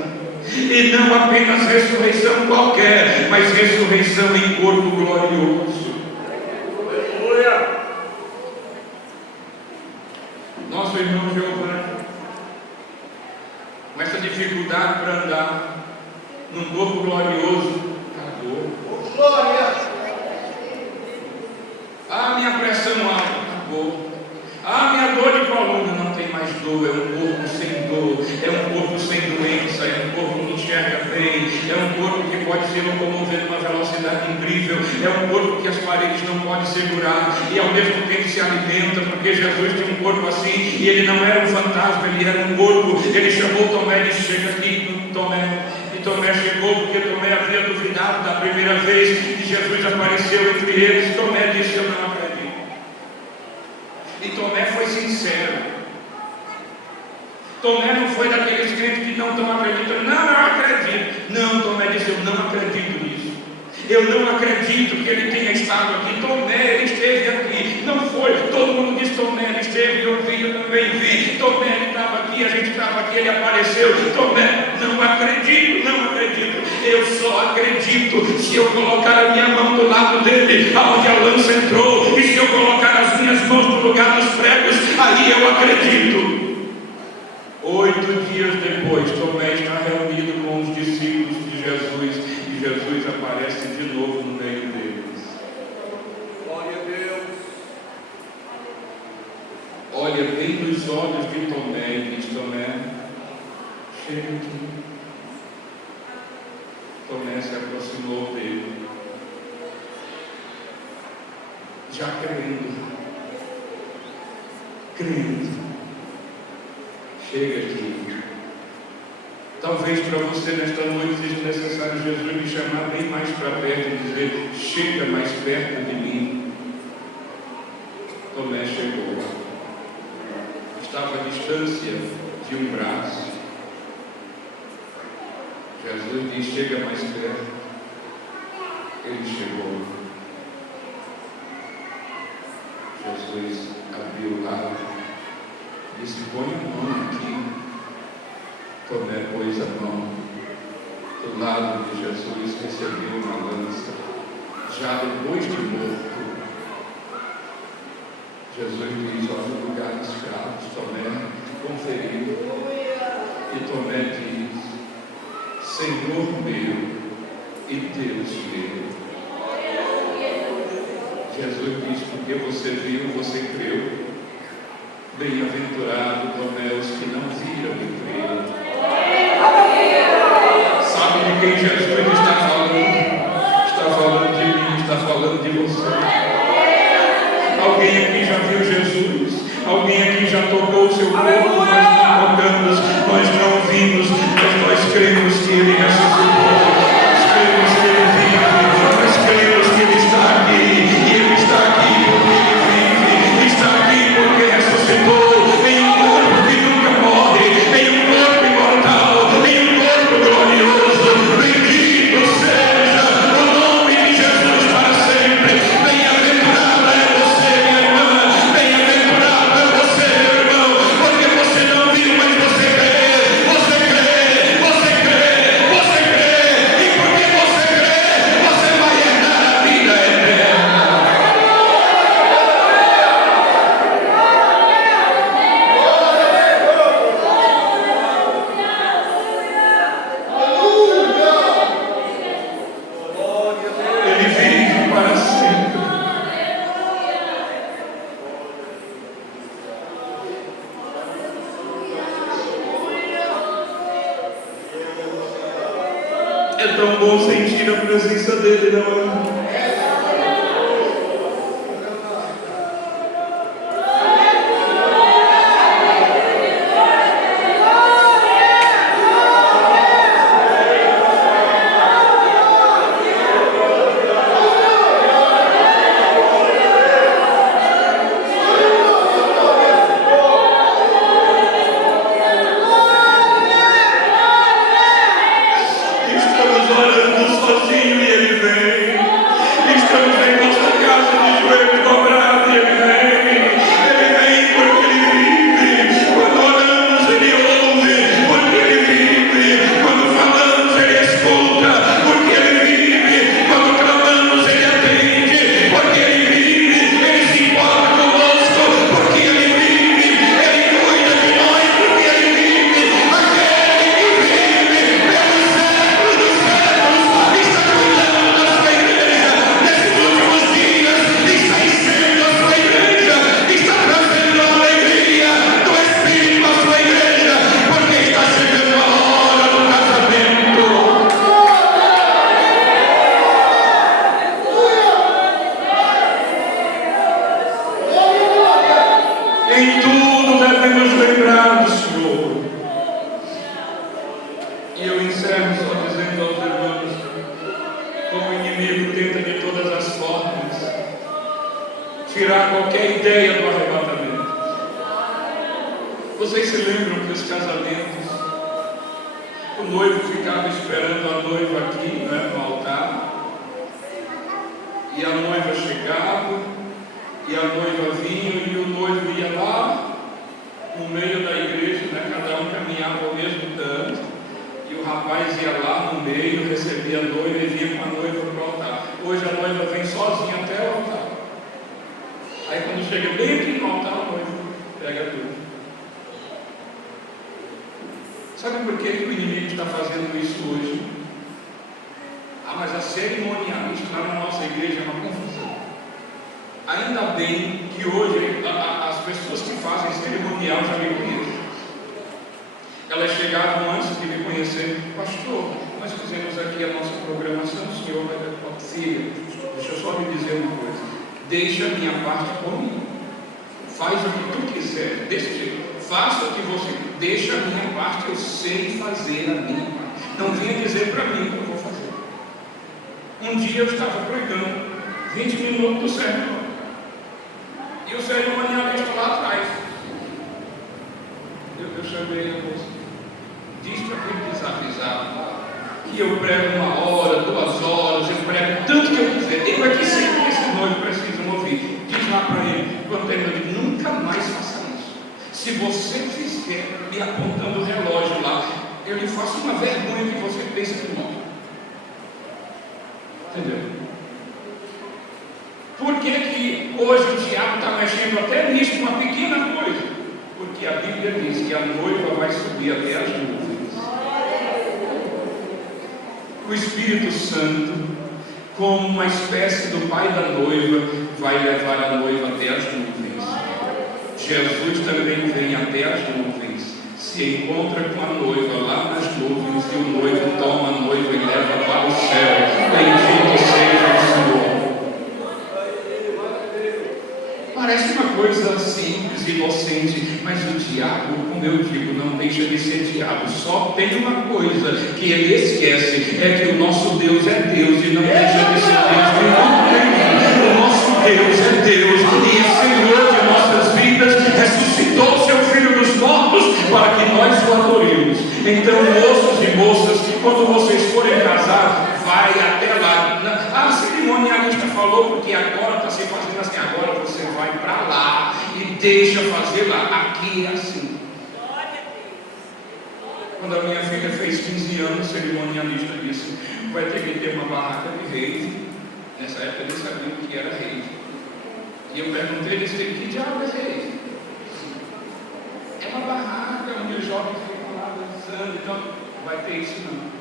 E não apenas ressurreição qualquer, mas ressurreição em corpo glorioso. Nosso irmão Giovanni, com essa dificuldade para andar num corpo glorioso, acabou. Ah, minha pressão alta, acabou. Ah, minha dor de coluna, não tem mais dor. É um corpo sem dor, é um corpo sem doença, é um corpo que enxerga bem, é um corpo que pode se locomover numa velocidade incrível, é um corpo que as paredes não podem segurar e ao mesmo tempo se alimenta, porque Jesus tinha um corpo assim e ele não era um fantasma, ele era um corpo. Ele chamou Tomé e disse: chega aqui, Tomé. E Tomé chegou porque Tomé havia duvidado da primeira vez que Jesus apareceu entre eles. Tomé disse: eu não acredito. E Tomé foi sincero. Tomé não foi daqueles crentes que não estão acreditando. Não, eu acredito. Não, Tomé disse: eu não acredito nisso. Eu não acredito que ele tenha estado aqui. Tomé, ele esteve aqui. Não foi. Todo mundo diz: Tomé, ele esteve. Eu vi, eu também vi. Tomé, ele estava aqui. A gente estava aqui, ele apareceu. Tomé, não acredito, não acredito. Eu só acredito se eu colocar a minha mão do lado dele, aonde a lança entrou. E se eu colocar as minhas mãos no lugar dos pregos, aí eu acredito. 8 dias depois, Tomé está reunido com os discípulos de Jesus e Jesus aparece de novo no meio deles. Glória a Deus. Olha bem nos olhos de Tomé e diz: Tomé, chega aqui. Tomé se aproximou dele, já crendo. Chega aqui. Talvez para você nesta noite seja necessário Jesus me chamar bem mais para perto e dizer: chega mais perto de mim. Tomé chegou. Estava à distância de um braço. Jesus diz: chega mais perto. Ele chegou. Jesus abriu o lado, disse: põe a mão aqui. Tomé pôs a mão do lado de Jesus, recebeu uma lança, já depois de morto. Jesus diz: olha o lugar dos cravos. Tomé conferiu, e Tomé diz: Senhor meu e Deus meu. Jesus diz: porque você viu, você creu. Bem-aventurado como os que não viram e creram. Sabe de quem Jesus está falando? Está falando de mim, está falando de você. Alguém aqui já viu Jesus? Alguém aqui já tocou o seu corpo? Nós não tocamos, nós não vimos, mas nós cremos que Ele ressuscitou. Nós cremos que Ele vive, nós cremos que Ele está aqui. E Ele está aqui porque Ele vive, está aqui porque ressuscitou. Em um corpo que nunca morre, em um corpo imortal, em um corpo glorioso. Bendito seja o nome de Jesus para sempre. Bem-aventurada é você, minha irmã. Bem-aventurado é você, meu irmão, porque você não viu, mas você crê, você crê, você crê, você crê, e porque você crê, você vai herdar a vida eterna. Ele vive para sempre. É tão bom sentir a presença dele, não é? Estamos orando sozinho e ele vem. Estamos em nossa casa de joelho dobrado e ele vem. Ele vem porque ele vive. Quando oramos ele ouve, porque ele vive. Quando falamos ele escuta, porque ele vive. Quando clamamos ele atende, porque ele vive. Ele se importa conosco, porque ele vive. Ele cuida de nós, porque ele vive. Aquele que vive pelos séculos dos séculos está cuidando da sua igreja nesses últimos dias, está enchendo a sua igreja, está trazendo a alegria do Espírito à sua igreja, porque está chegando a hora do casamento. Em tudo devemos lembrar do Senhor. E eu encerro só dizendo aos irmãos, como o inimigo tenta de todas as formas tirar qualquer ideia do arrebatamento. Vocês se lembram que os casamentos, o noivo ficava esperando a noiva aqui, né, no altar, e a noiva chegava, e a noiva vinha, e o noivo ia lá no meio da igreja, né, cada um caminhava ao mesmo tanto, e o rapaz ia lá no meio, recebia a noiva e vinha com a noiva para o altar. Hoje a noiva vem sozinha até o altar. Aí quando chega bem aqui no altar, a noiva pega tudo. Sabe por que o inimigo está fazendo isso hoje? Ah, mas a cerimonialista lá na nossa igreja é uma confusão. Ainda bem que hoje as pessoas que fazem cerimonial já me conhecem. Elas chegavam antes de me conhecer: pastor, nós fizemos aqui a nossa programação, o senhor vai dar uma filha. Deixa eu só me dizer uma coisa: deixa a minha parte comigo, faz o que tu quiser, desse jeito, faça o que você, deixa a minha parte, eu sei fazer a minha parte, não venha dizer para mim o que eu vou fazer. Um dia eu estava pregando 20 minutos do sermão, e o cerimonialista lá atrás, eu chamei a moça, diz para aquele desavisado lá que eu prego 1 hora, 2 horas, eu prego tanto que eu quiser, eu aqui sempre que esse noivo precisa ouvir. Diz lá para ele, quando ele nunca mais faça isso. Se você fizer me apontando o relógio lá, eu lhe faço uma vergonha que você pensa que morre. Entendeu? Por que hoje o diabo está mexendo até nisso, uma pequena coisa? Porque a Bíblia diz que a noiva vai subir até as nuvens. O Espírito Santo, como uma espécie do pai da noiva, vai levar a noiva até as nuvens. Jesus também vem até as nuvens, se encontra com a noiva lá nas nuvens, e o noivo toma a noiva e leva para o céu. Bendito seja o Senhor. Parece uma coisa simples, inocente, mas o diabo, como eu digo, não deixa de ser diabo. Só tem uma coisa que ele esquece, é que o nosso Deus é Deus e não deixa de ser Deus de modo nenhum. O nosso Deus é Deus e é Senhor de nossas vidas, ressuscitou seu Filho dos mortos para que nós o adoremos. Então, moços e moças, quando vocês forem casar, vai até lá. A cerimonialista falou, porque agora está se fazendo assim, agora você vai para lá e deixa fazer lá. Aqui é assim. Quando a minha filha fez 15 anos, a cerimonialista disse: vai ter que ter uma barraca de reis. Nessa época eu nem sabia o que era rei. E eu perguntei, ele disse: que diabo é rei? É uma barraca onde os jovens ficam lá dançando, então vai ter isso não.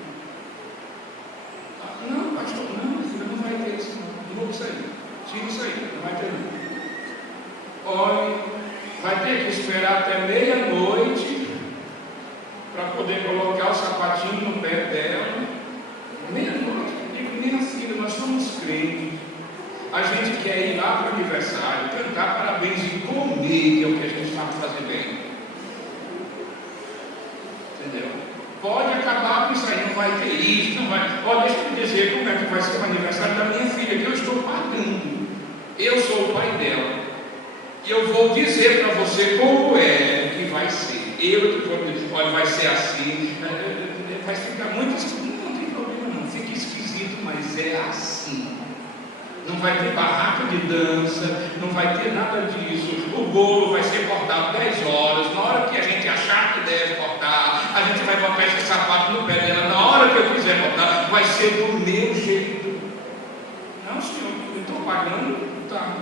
Não, pastor, não vai ter isso não. Não vou sair. Tira isso aí, não vai ter não. Olha, vai ter que esperar até meia-noite para poder colocar o sapatinho no pé dela. Meia-noite. Digo, minha filha, nós somos crentes. A gente quer ir lá para o aniversário, cantar parabéns e comer, que é o que a gente sabe fazer bem. Entendeu? Pode acabar com isso aí, não vai ter isso, não vai. Olha, deixa eu dizer como é que vai ser o aniversário da minha filha, que eu estou pagando. Eu sou o pai dela. E eu vou dizer para você como é que vai ser. Eu que vou dizer, olha, vai ser assim. Vai ficar muito esquisito. Não tem problema não, fica esquisito, mas é assim. Não vai ter barraca de dança, não vai ter nada disso. O bolo vai ser cortado 10 horas. Na hora que a gente achar que deve cortar, a gente vai botar esse sapato no pé dela. Na hora que eu quiser cortar, vai ser do meu jeito. Não, senhor, eu estou pagando, tá.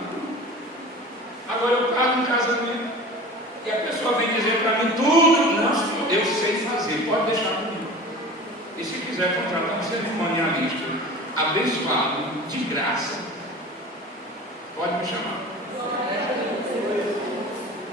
Agora eu pago um casamento e a pessoa vem dizer para mim tudo. Não, senhor, eu sei fazer, pode deixar comigo. E se quiser contratar um cerimonialista abençoado, de graça, pode me chamar.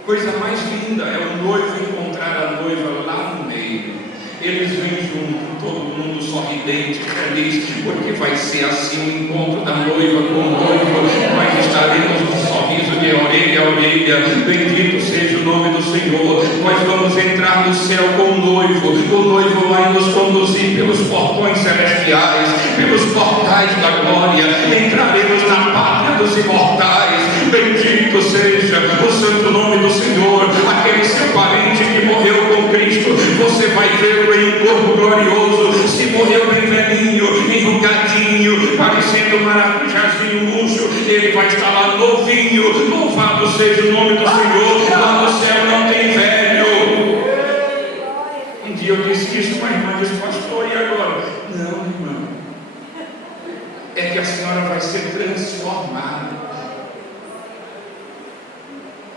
Coisa mais linda é o noivo encontrar a noiva lá no meio. Eles vêm junto, todo mundo sorridente, feliz, porque vai ser assim o encontro da noiva com o noivo. Nós estaremos com um sorriso de orelha a orelha. Bendito seja o nome do Senhor. Nós vamos entrar no céu com o noivo. O noivo vai nos conduzir pelos portões celestiais, pelos portais da glória. Entraremos na pátria dos imortais. Bendito seja o santo nome do Senhor. Aquele seu parente que morreu com Cristo, você vai ver em um corpo glorioso. Se morreu bem velhinho, enrugadinho, parecendo um maracujazinho murcho, ele vai estar lá novinho. Louvado seja o nome do Senhor. Lá no céu não tem velho. Um dia eu disse isso para a irmã, disse: pastor, e agora? Não, irmã, é que a senhora vai ser transformada.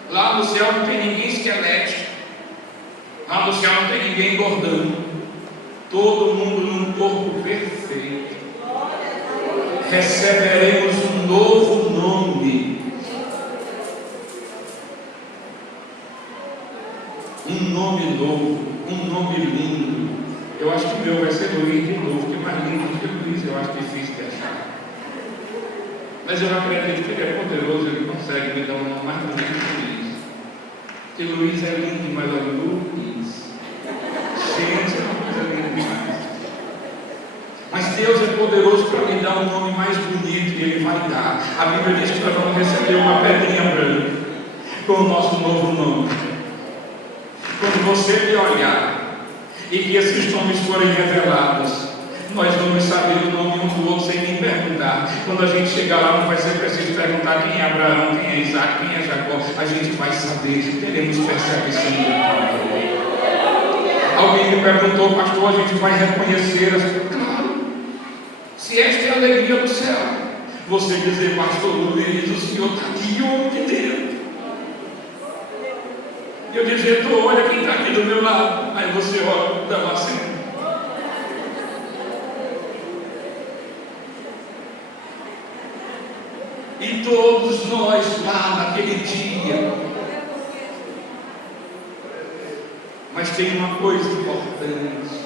Lá no céu não tem ninguém esquelético. Lá no céu não tem ninguém engordando. Todo mundo num corpo perfeito. Receberemos um novo nome. Um nome novo. Um nome lindo. Eu acho que o meu vai ser Luiz de novo, que é mais lindo do que Luiz. Eu acho difícil de achar. Mas eu acredito que ele é poderoso, ele consegue me dar um nome mais bonito que Luiz. Porque Luiz é lindo, mas olha, Luiz. Gente, é uma coisa linda demais. Mas Deus é poderoso para me dar um nome mais bonito e Ele vai dar. A Bíblia diz que nós vamos receber uma pedrinha branca com o nosso novo nome. Quando você me olhar e que esses nomes forem revelados, nós vamos saber o nome um do outro sem nem perguntar. Quando a gente chegar lá, não vai ser preciso perguntar quem é Abraão, quem é Isaac, quem é Jacó. A gente vai saber, teremos percepção do Pai. Alguém me perguntou: pastor, a gente vai reconhecer as... Claro, se esta é a alegria do céu, você dizer: pastor Luiz, o senhor está aqui, homem de Deus. E eu dizer: olha quem está aqui do meu lado. Aí você olha, dá uma cena. E todos nós lá naquele dia. Mas tem uma coisa importante.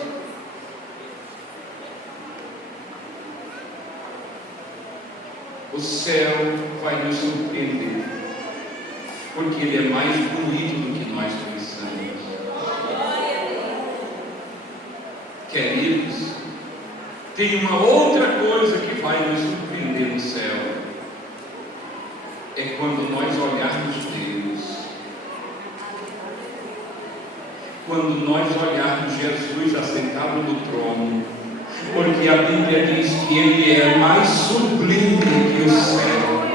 O céu vai nos surpreender, porque ele é mais bonito do que nós pensamos. Queridos, tem uma outra coisa que vai nos surpreender no céu. É quando nós olharmos Deus. Quando nós olharmos Jesus assentado no trono, porque a Bíblia diz que Ele é mais sublime que o céu.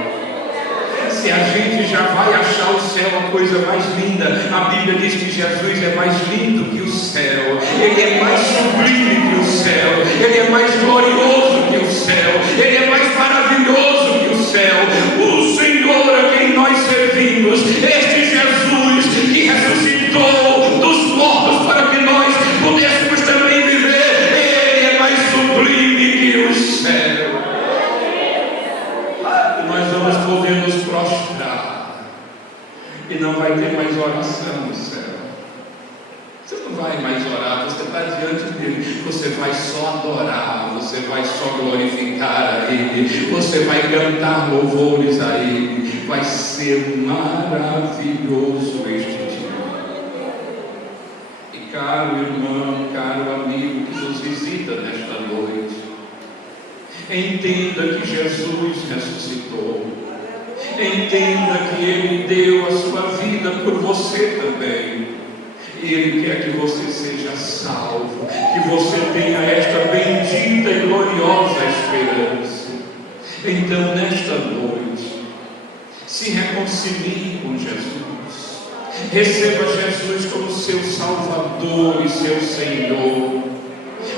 Se a gente já vai achar o céu a coisa mais linda, a Bíblia diz que Jesus é mais lindo que o céu, Ele é mais sublime que o céu, Ele é mais glorioso que o céu, Ele é mais maravilhoso que o céu. O Senhor a quem nós servimos, este Jesus que ressuscitou dos mortos para que nós pudéssemos também viver, Ele é mais sublime que o céu. E nós vamos poder nos prostrar, e não vai ter mais oração no céu. Você não vai mais orar, você está diante dele, você vai só adorar, você vai só glorificar a Ele, você vai cantar louvores a Ele. Vai ser maravilhoso este dia. E caro irmão, caro amigo que nos visita nesta noite, entenda que Jesus ressuscitou, entenda que Ele deu a sua vida por você também. E Ele quer que você seja salvo, que você tenha esta bendita e gloriosa esperança. Então, nesta noite, se reconcilie com Jesus, receba Jesus como seu Salvador e seu Senhor,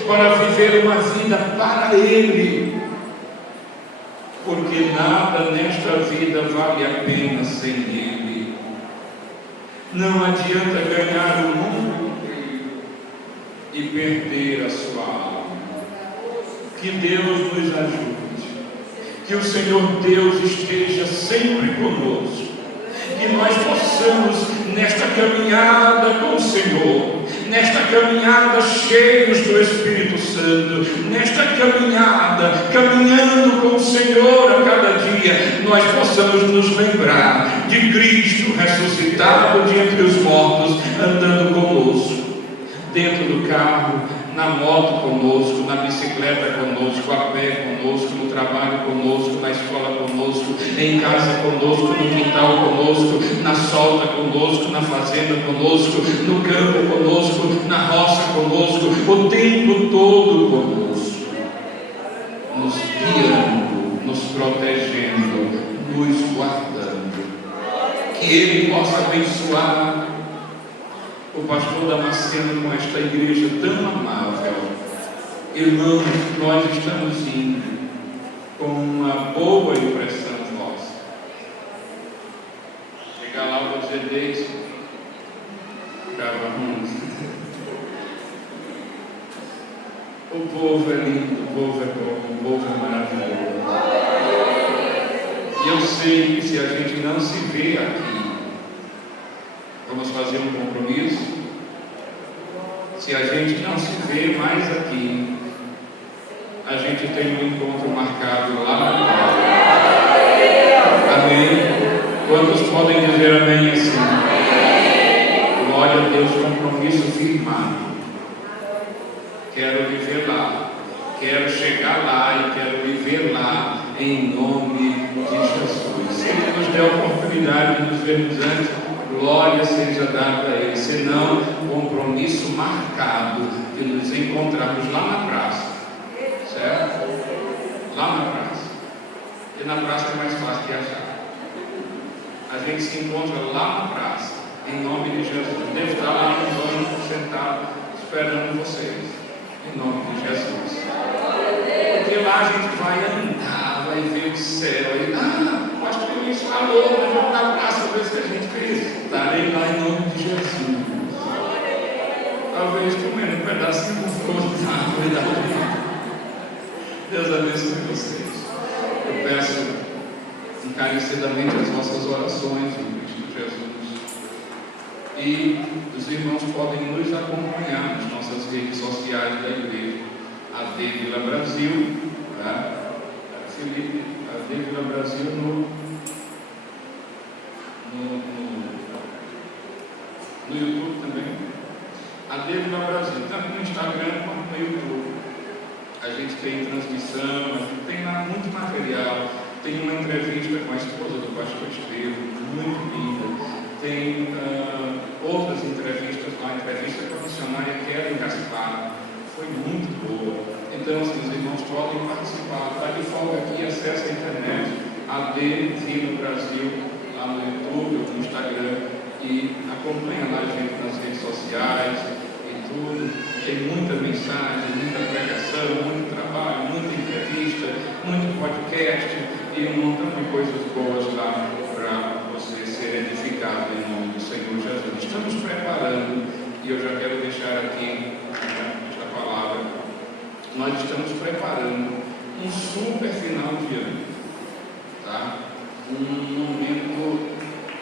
para viver uma vida para Ele, porque nada nesta vida vale a pena sem Ele. Não adianta ganhar o mundo inteiro e perder a sua alma. Que Deus nos ajude, que o Senhor Deus esteja sempre conosco, que nós possamos nesta caminhada com o Senhor, nesta caminhada cheios do Espírito Santo, nesta caminhada, caminhando com o Senhor a cada dia, nós possamos nos lembrar de Cristo ressuscitado de entre os mortos, andando conosco, dentro do carro, na moto conosco, na bicicleta conosco, a pé conosco, no trabalho conosco, na escola conosco, em casa conosco, no quintal conosco, na solta conosco, na fazenda conosco, no campo conosco, na roça conosco, o tempo todo conosco, nos guiando, nos protegendo, nos guardando. Que Ele possa abençoar o pastor Damasceno com esta igreja tão amável. Irmãos, nós estamos indo com uma boa impressão vossa. Chegar lá, eu vou dizer, Deus, o povo é lindo, o povo é bom, o povo é maravilhoso. E eu sei que se a gente não se vê aqui, vamos fazer um compromisso. Se a gente não se vê mais aqui, a gente tem um encontro marcado lá na glória. Amém? Quantos podem dizer amém assim? Glória a Deus, compromisso firmado. Quero viver lá, quero chegar lá e quero viver lá em nome de Jesus. Se Ele nos der a oportunidade de nos vermos antes, glória seja dada a Ele. Senão, compromisso marcado de nos encontrarmos lá na praça, certo? Lá na praça. E na praça é mais fácil de achar. A gente se encontra lá na praça, em nome de Jesus. Deve estar lá no banco, sentado, esperando vocês, em nome de Jesus. Porque lá a gente vai andar, vai ver o céu. E, o pastor Luiz falou, nós vamos na praça ver se a gente fez. Estarei lá em nome de Jesus. Talvez comendo um pedacinho de fruta. Deus abençoe vocês. Eu peço encarecidamente as vossas orações em Cristo Jesus. E os irmãos podem nos acompanhar nas nossas redes sociais da igreja. AD Vila Brasil, tá? Felipe, AD Vila Brasil no YouTube também. AD Vila Brasil, tanto no Instagram quanto no YouTube. A gente tem transmissão, a gente tem lá muito material. Tem uma entrevista com a esposa do pastor Estevam, muito linda. Tem outras entrevistas lá, entrevista com a missionária Kevin Gaspar, foi muito boa. Então, assim, os irmãos podem participar. Está de folga aqui, acessa a internet, AD Vila Brasil, lá no YouTube ou no Instagram, e acompanha lá a gente nas redes sociais e tudo. Tem muita mensagem, muita pregação, muito trabalho, muita entrevista, muito podcast e um montão de coisas boas lá para você ser edificado em nome do Senhor Jesus. Estamos preparando, e eu já quero deixar aqui esta palavra, nós estamos preparando um super final de ano, tá? Um momento,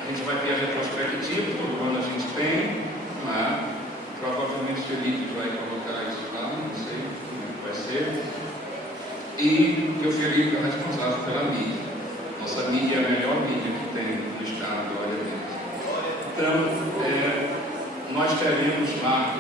a gente vai ter a retrospectiva, todo ano a gente tem, não é? Provavelmente o Felipe vai colocar isso lá, não sei como é que vai ser. E o Felipe é responsável pela mídia. Nossa mídia é a melhor mídia que tem no estado, glória a Deus. Então, nós teremos lá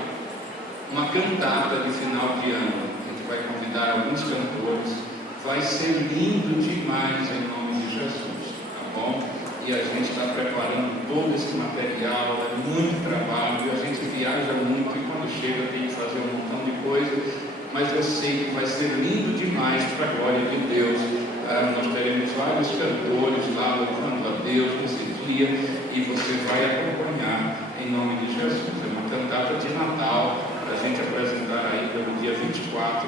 uma cantata de final de ano. A gente vai convidar alguns cantores. Vai ser lindo demais em nome de Jesus, tá bom? E a gente está preparando todo esse material, é muito trabalho, a gente viaja muito e quando chega tem que fazer um montão de coisa, mas eu sei que vai ser lindo demais para a glória de Deus. Nós teremos vários cantores lá louvando a Deus nesse dia e você vai acompanhar em nome de Jesus. É uma cantata de Natal para a gente apresentar aí pelo dia 24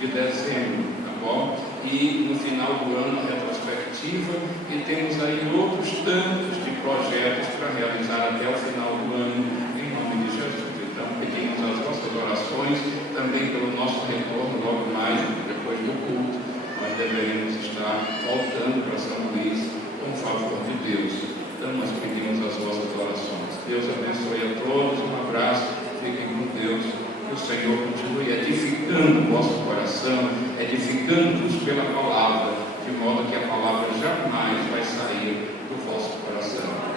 de dezembro, tá bom? E no final do ano a retrospectiva, e temos aí outros tantos de projetos para realizar até o final do ano em nome de Jesus. Então pedimos as vossas orações também pelo nosso retorno logo mais depois do culto. Nós deveremos estar voltando para São Luís com o favor de Deus. Então nós pedimos as vossas orações. Deus abençoe a todos, um abraço, fiquem com Deus. Que o Senhor continue edificando o vosso coração, edificando-vos pela palavra, de modo que a palavra jamais vai sair do vosso coração.